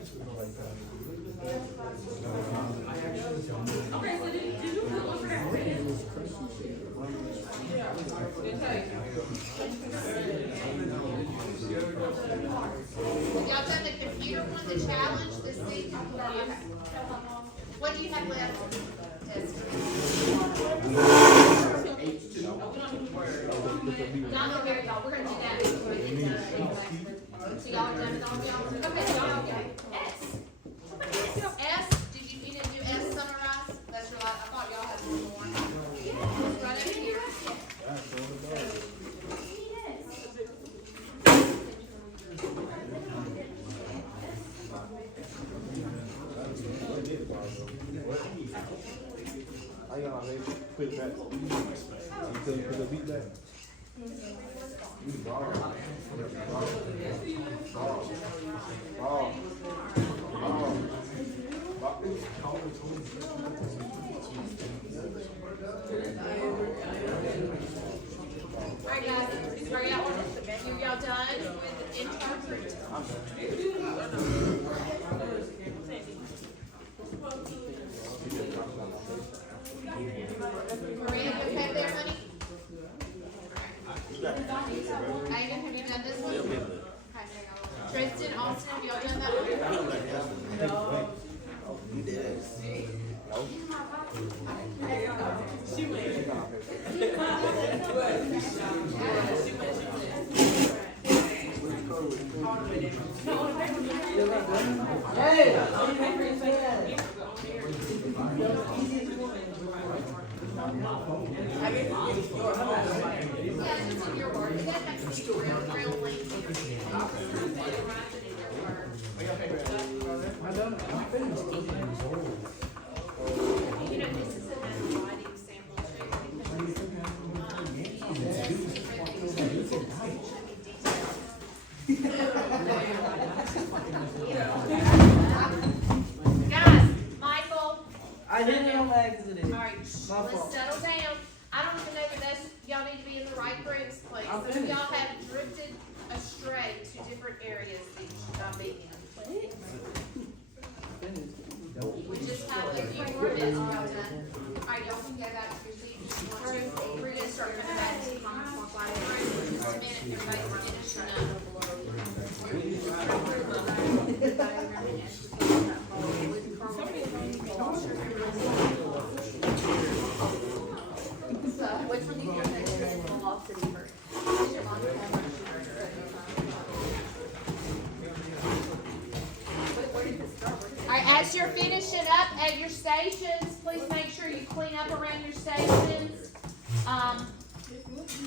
Okay, so did you look over that quiz? Y'all done the computer one, the challenge, the C? Okay. What do you have left? Not gonna marry y'all, we're gonna do that before we get done anyway. So y'all done with all y'all? Okay, so y'all okay. S, you didn't do S summarize? That's your last, I thought y'all had one more. It's right over here. I got my put it back. You couldn't put the beat back. Alright guys, are y'all done with interpret? Maria, you okay there, honey? Aiden, have you done this one? Okay. Tristan, Austin, have y'all done that one? You did it. Yeah, just in your work. It doesn't have to be real lengthy. You know, this is another writing sample Guys, Michael, I didn't know that because it is. alright, let's settle down. I don't even know that that's, y'all need to be in the right groups, please. I'm Some of finished. y'all have drifted astray to different areas each time being. We just have a few more bits y'all done. Alright, y'all can go back to your seats if you want to. We're gonna start coming back to just a minute, everybody's finishing up. So, which one do you think is velocity first? Alright, as you're finishing up at your stations, please make sure you clean up around your stations.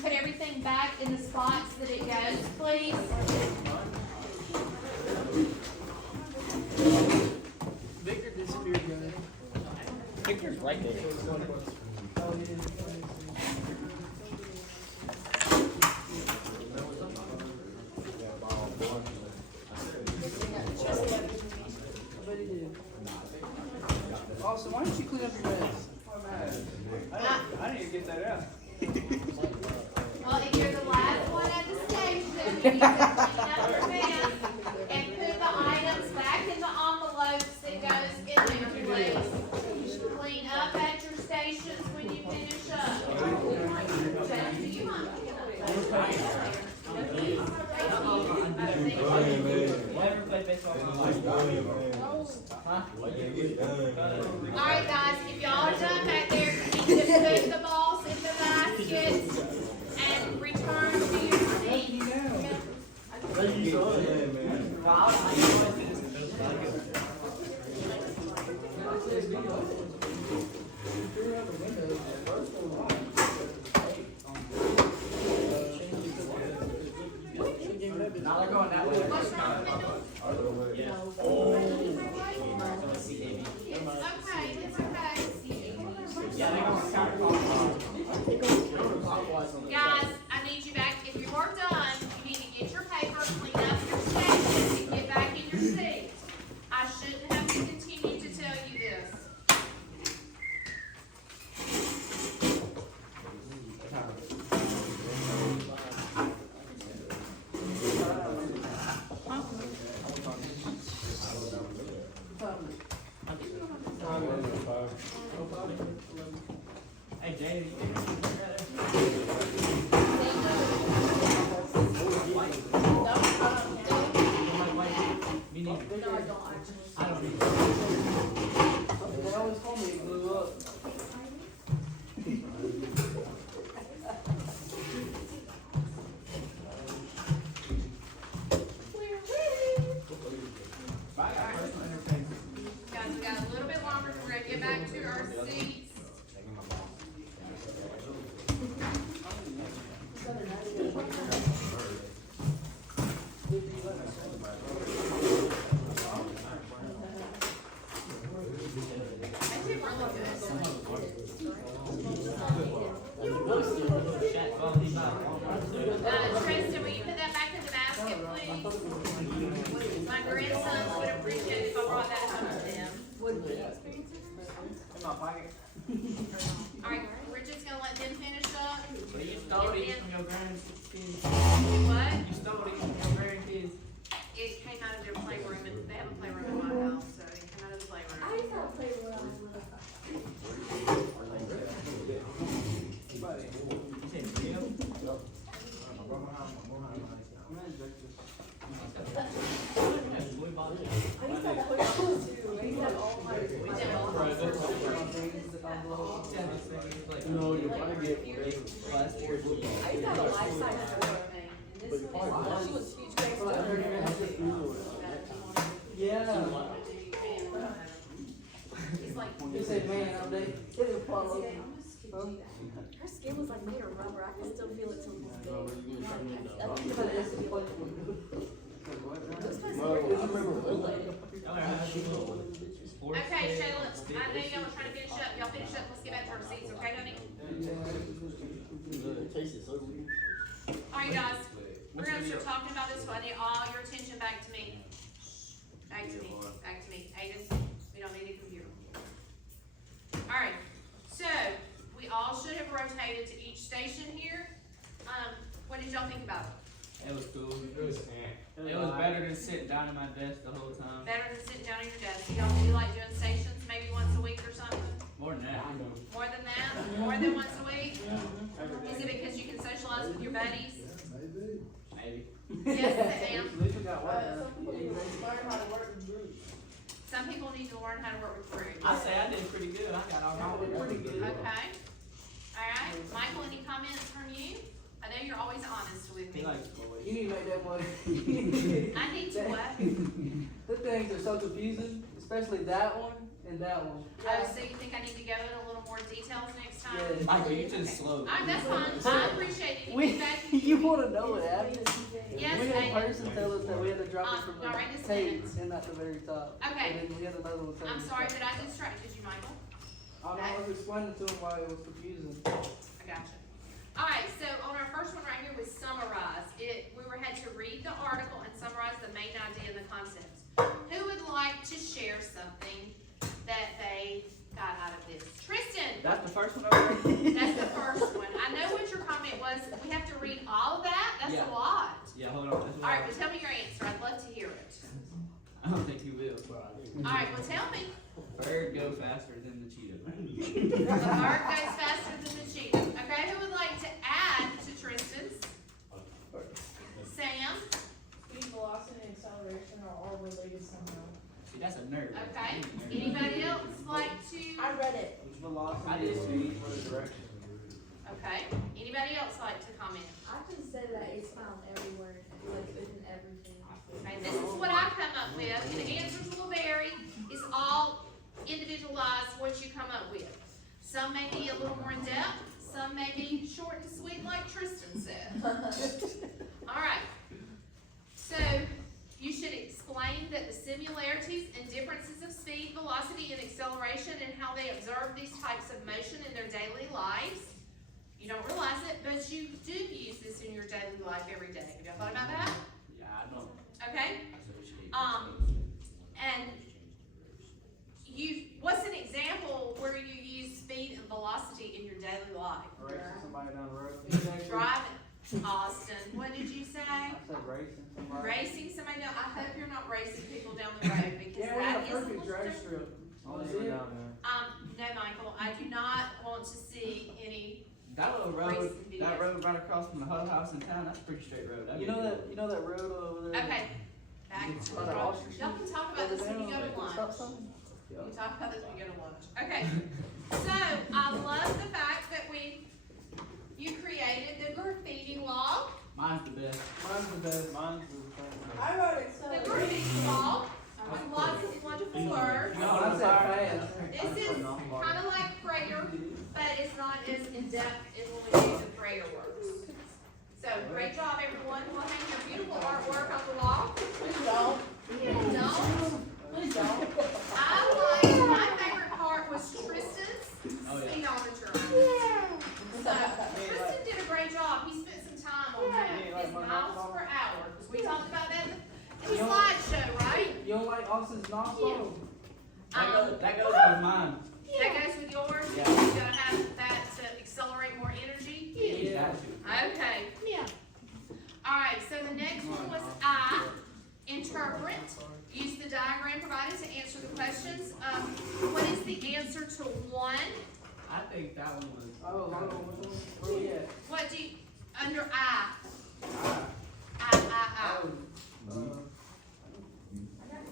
Put everything back in the spots that it goes, please. Victor disappeared, guys. Victor's right there. Oh, he didn't. I bet he did. Also, why don't you clean up your mess? I need to get that out. Well, if you're the last one at the station, you need to clean up your mess and put the items back in the envelopes that goes in there, please. Clean up at your stations when you finish up. Jeff, do you mind picking up that? Why ever play baseball? Alright guys, if y'all are done back there, you need to put the balls in the baskets and return to your seat. Now they're going that way. What's wrong with it? It's okay. Yeah, they're going counterclockwise. Guys, I need you back, if you are done, you need to get your paper, clean up your stations, and get back in your seat. I shouldn't have to continue to tell you this. No, I don't actually. I don't need. They always told me it blew up. Guys, we got a little bit longer, so we're gonna get back to our seats. I did really good. Tristan, will you put that back in the basket, please? My grandsons would appreciate it if I brought that home to them. In my pocket. Alright, we're just gonna let them finish up. But you stole these from your grandkids. What? You stole these from your grandkids. It came out of their playroom, and they have a playroom in my house, so it came out of the playroom. I used to have play when I was little. You said real? I used to have that hotel too. I used to have all my. You know, you probably get. I used to have a life size photo thing, and this one, she was huge, great. Yeah. He's like, He said, man, they, it was follow. Her skin was like made of rubber. I can still feel it till this day. But it's the place okay, Shayla, I know y'all are trying to finish up, y'all finish up, let's get back to our seats, okay, honey? Alright, guys, we're gonna start talking about this, so I need all your attention back to me. Back to me, back to me. Aiden, we don't need a computer. Alright, so, we all should have rotated to each station here. What did y'all think about it? It was cool. It was better than sitting down at my desk the whole time. Better than sitting down at your desk. Y'all do like doing stations maybe once a week or something? More than that. More than that? More than once a week? Is it because you can socialize with your buddies? Maybe. Yes, ma'am. At least we got one. Some people need to learn how to work with groups. Some people need to learn how to work with groups. I say I did pretty good. I got all my work pretty good. Okay. Alright, Michael, any comments from you? I know you're always honest with He me. likes You need to make that money. I need to what? The things are so confusing, especially that one and that one. Oh, so you think I need to go into a little more details next time? Yeah. Michael, you just slow. Alright, that's fine. I appreciate it. You We, feedback. you wanna know what happened? Yes, We had a Aiden. person tell us that we had to drop it from now the right this tape minute. and not the very top. Okay. And then we had another one tell I'm us. sorry that I distracted you, Michael. I was explaining to him why it was confusing. I gotcha. Alright, so on our first one right here was summarize. Had to read the article and summarize the main idea and the concepts. Who would like to share something that they got out of this? Tristan, That's the first one over there? that's the first one. I know what your comment was. We have to read all of that? That's Yeah. a lot. Yeah, hold on. That's what Alright, well tell me your answer. I'd love to hear it. I don't think you will. Alright, well tell me. Bird go faster than the cheetah. The bird goes faster than the cheetah. Okay, who would like to add to Tristan's? Sam? Speed, velocity, and acceleration are all related somehow. See, that's a nerd. Okay. Anybody else like to? I read it. I did speed. Okay. Anybody else like to comment? I can say that it's found everywhere, like in everything. Okay, this is what I come up with, and the answers will vary. It's all individualized what you come up with. Some may be a little more in depth, some may be short and sweet like Tristan said. Alright, so you should explain that the similarities and differences of speed, velocity, and acceleration and how they observe these types of motion in their daily lives. You don't realize it, but you do use this in your daily life every day. Have y'all thought about that? Yeah, I don't. Okay? And what's an example where you use speed and velocity in your daily life? Racing somebody down the road. Driving, Austin, what did you say? I said racing somebody. Racing somebody down, I hope you're not racing people down the road because Yeah, we had that a is a perfect little drag stressful. strip. Wanna see it? No, Michael, I do not want to see any, That little road, Racing that videos. road right across from the Huddle House in town, that's a pretty straight road. That'd You be know cool. that road over there? okay, back to the Are there road. ostriches? Y'all can talk about this when you go to Stop lunch. sign? You can talk about this when you go to lunch. Okay, so I love the fact that you created the graffiti wall. Mine's the best. Mine's the best. Mine's the I wrote it so. The graffiti wall with lots of wonderful words. No, Mine's that fast. This is kind of like prayer, but it's not as in-depth as when we do the prayer words. So, great job, everyone. We'll hang your beautiful artwork on the wall. Please don't. Don't. Please don't. My favorite part was Tristan's speedometer. So, Tristan did a great job. He spent some time on that. His miles per hour. We talked about that in the slideshow, right? You don't like Austin's non-slow? That goes with mine. That goes with yours? Yeah. You're gonna have that to accelerate more energy? Yeah. Okay. Yeah. Alright, so the next one was I, interpret. Use the diagram provided to answer the questions. What is the answer to 1? I think that one was. Oh, hold on, which one? Where we at? What do you, under I? Ah, I. oh,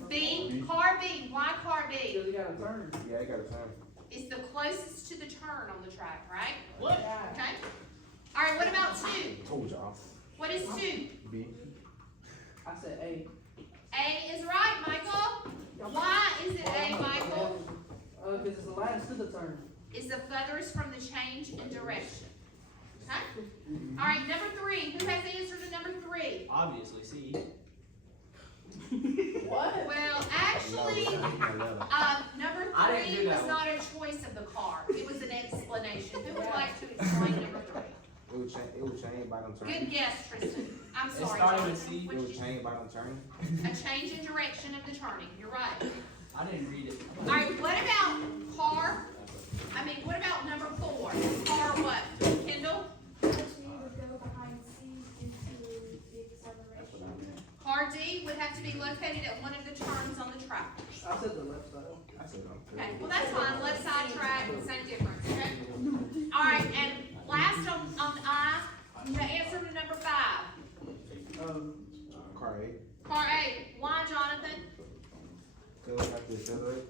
B, car B. Why car B? because you gotta turn. Yeah, I got a time. It's the closest to the turn on the track, right? Yeah. Okay. Alright, what about 2? Told y'all. What is 2? B. I said A. A is right, Michael. Why is it A, Michael? Cause it's the last to the turn. Is the furthest from the change in direction. Okay? Alright, number 3. Who has the answer to number 3? Obviously, C. What? Well, actually, number I didn't 3 do that was one. not a choice of the car. It was an explanation. Who would like to explain number 3? It would change by them turning. Good guess, Tristan. I'm It sorry, started Jonathan. with C. It What did would you- change by them turning. A change in direction of the turning. You're right. I didn't read it. Alright, what about car? What about number 4? Car what? Kendall? Actually, would go behind C into the acceleration. Car D would have to be located at one of the turns on the track. I said the left side. I said Okay, well, that's fine. Left side track, same difference, okay? Alright, and last on I, the answer to number 5. car A. Car A. Why, Jonathan? Cause it have to accelerate.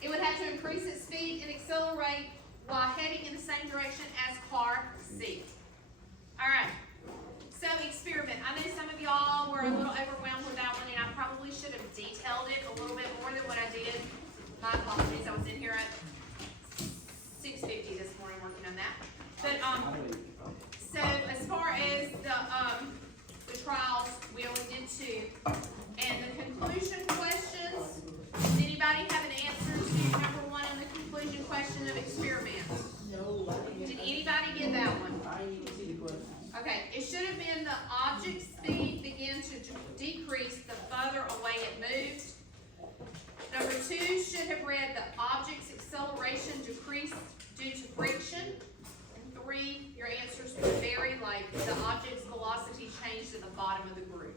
It would have to increase its speed and accelerate while heading in the same direction as car C. Alright, so experiment. I know some of y'all were a little overwhelmed with that one, and I probably should have detailed it a little bit more than what I did. My apologies, I was in here at 6:50 this morning working on that. But, so as far as the trials, we only did 2. And the conclusion questions, does anybody have an answer to number 1 on the conclusion question of experiments? No, I didn't Did get anybody get that one? I ain't even see the question. Okay, it should have been the object speed began to decrease the further away it moved. Number 2 should have read the object's acceleration decreased due to friction. And 3, your answers would vary, like the object's velocity changed at the bottom of the group.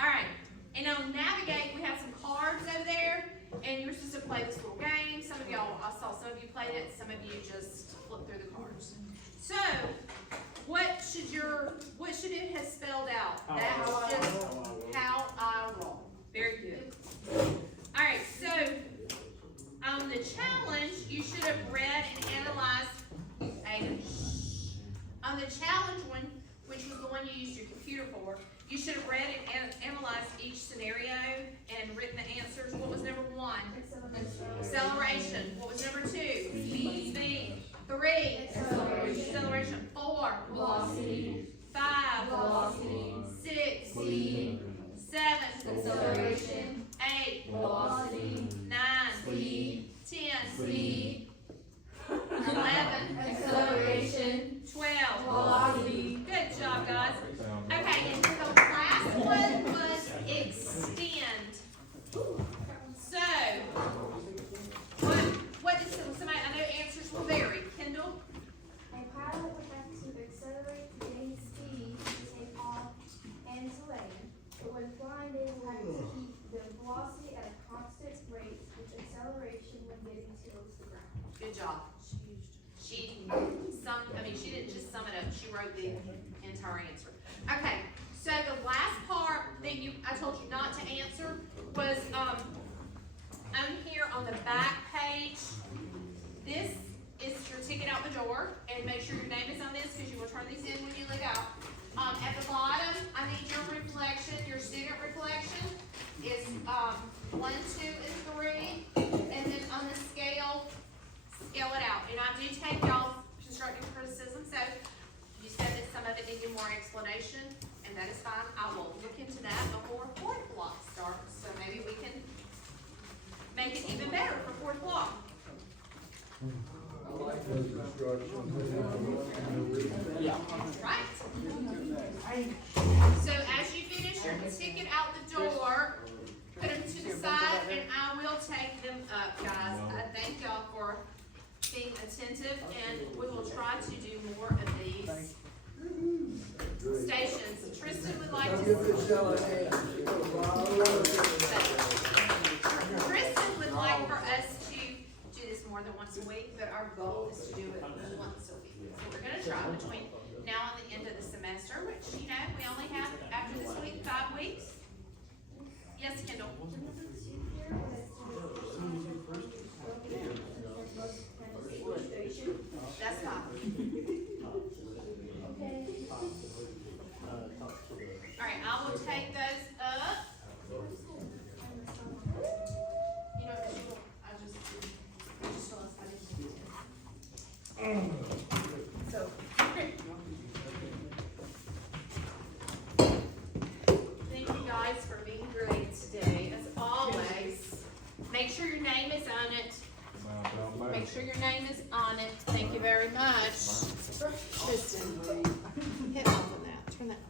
Alright, and on Navigate, we have some cards over there, and you're supposed to play this little game. Some of y'all, I saw some of you played it, some of you just flipped through the cards. So, what should it have spelled out? That's just how I roll. Very good. Alright, so, on the challenge, you should have read and analyzed, on the challenge one, which was the one you used your computer for, you should have read and analyzed each scenario and written the answers. What was number 1? Acceleration. What was number 2? Speed. 3. Acceleration. 4. Velocity. 5. Velocity. 6. Speed. 7. Acceleration. 8. Velocity. 9. Speed. 10. Speed. 11. Acceleration. 12. Velocity. Good job, guys. Okay, and the last one was extend. So, what did somebody, I know answers will vary. Kendall? A pilot would have to accelerate to gain speed to take off and to land, but when flying they will have to keep the velocity at a constant rate with acceleration when getting to the ground. Good job. She didn't just sum it up, she wrote the entire answer. Okay, so the last part, the I told you not to answer was, on here on the back page, this is your ticket out the door, and make sure your name is on this, cause you will turn these in when you leave out. At the bottom, I need your reflection, your student reflection is, 1, 2, and 3, and then on the scale it out, and I do take y'all's constructive criticism, so you said that some of it needed more explanation, and that is fine, I will look into that before fourth block starts, so maybe we can make it even better for fourth block. Yeah. Right? So as you finish your ticket out the door, put them to the side, and I will take them up, guys. I thank y'all for being attentive, and we will try to do more of these stations. Tristan would like to. Tristan would like for us to do this more than once a week, but our goal is to do it once a week. So we're gonna try between now and the end of the semester, which, you know, we only have, after this week, 5 weeks. Yes, Kendall? That's fine. Alright, I will take those up. You know, cause you, I just realized I didn't do it. So. Thank you guys for being great today, as always. Make sure your name is on it. Make sure your name is on it. Thank you very much. Kristen, hit off on that, turn that off.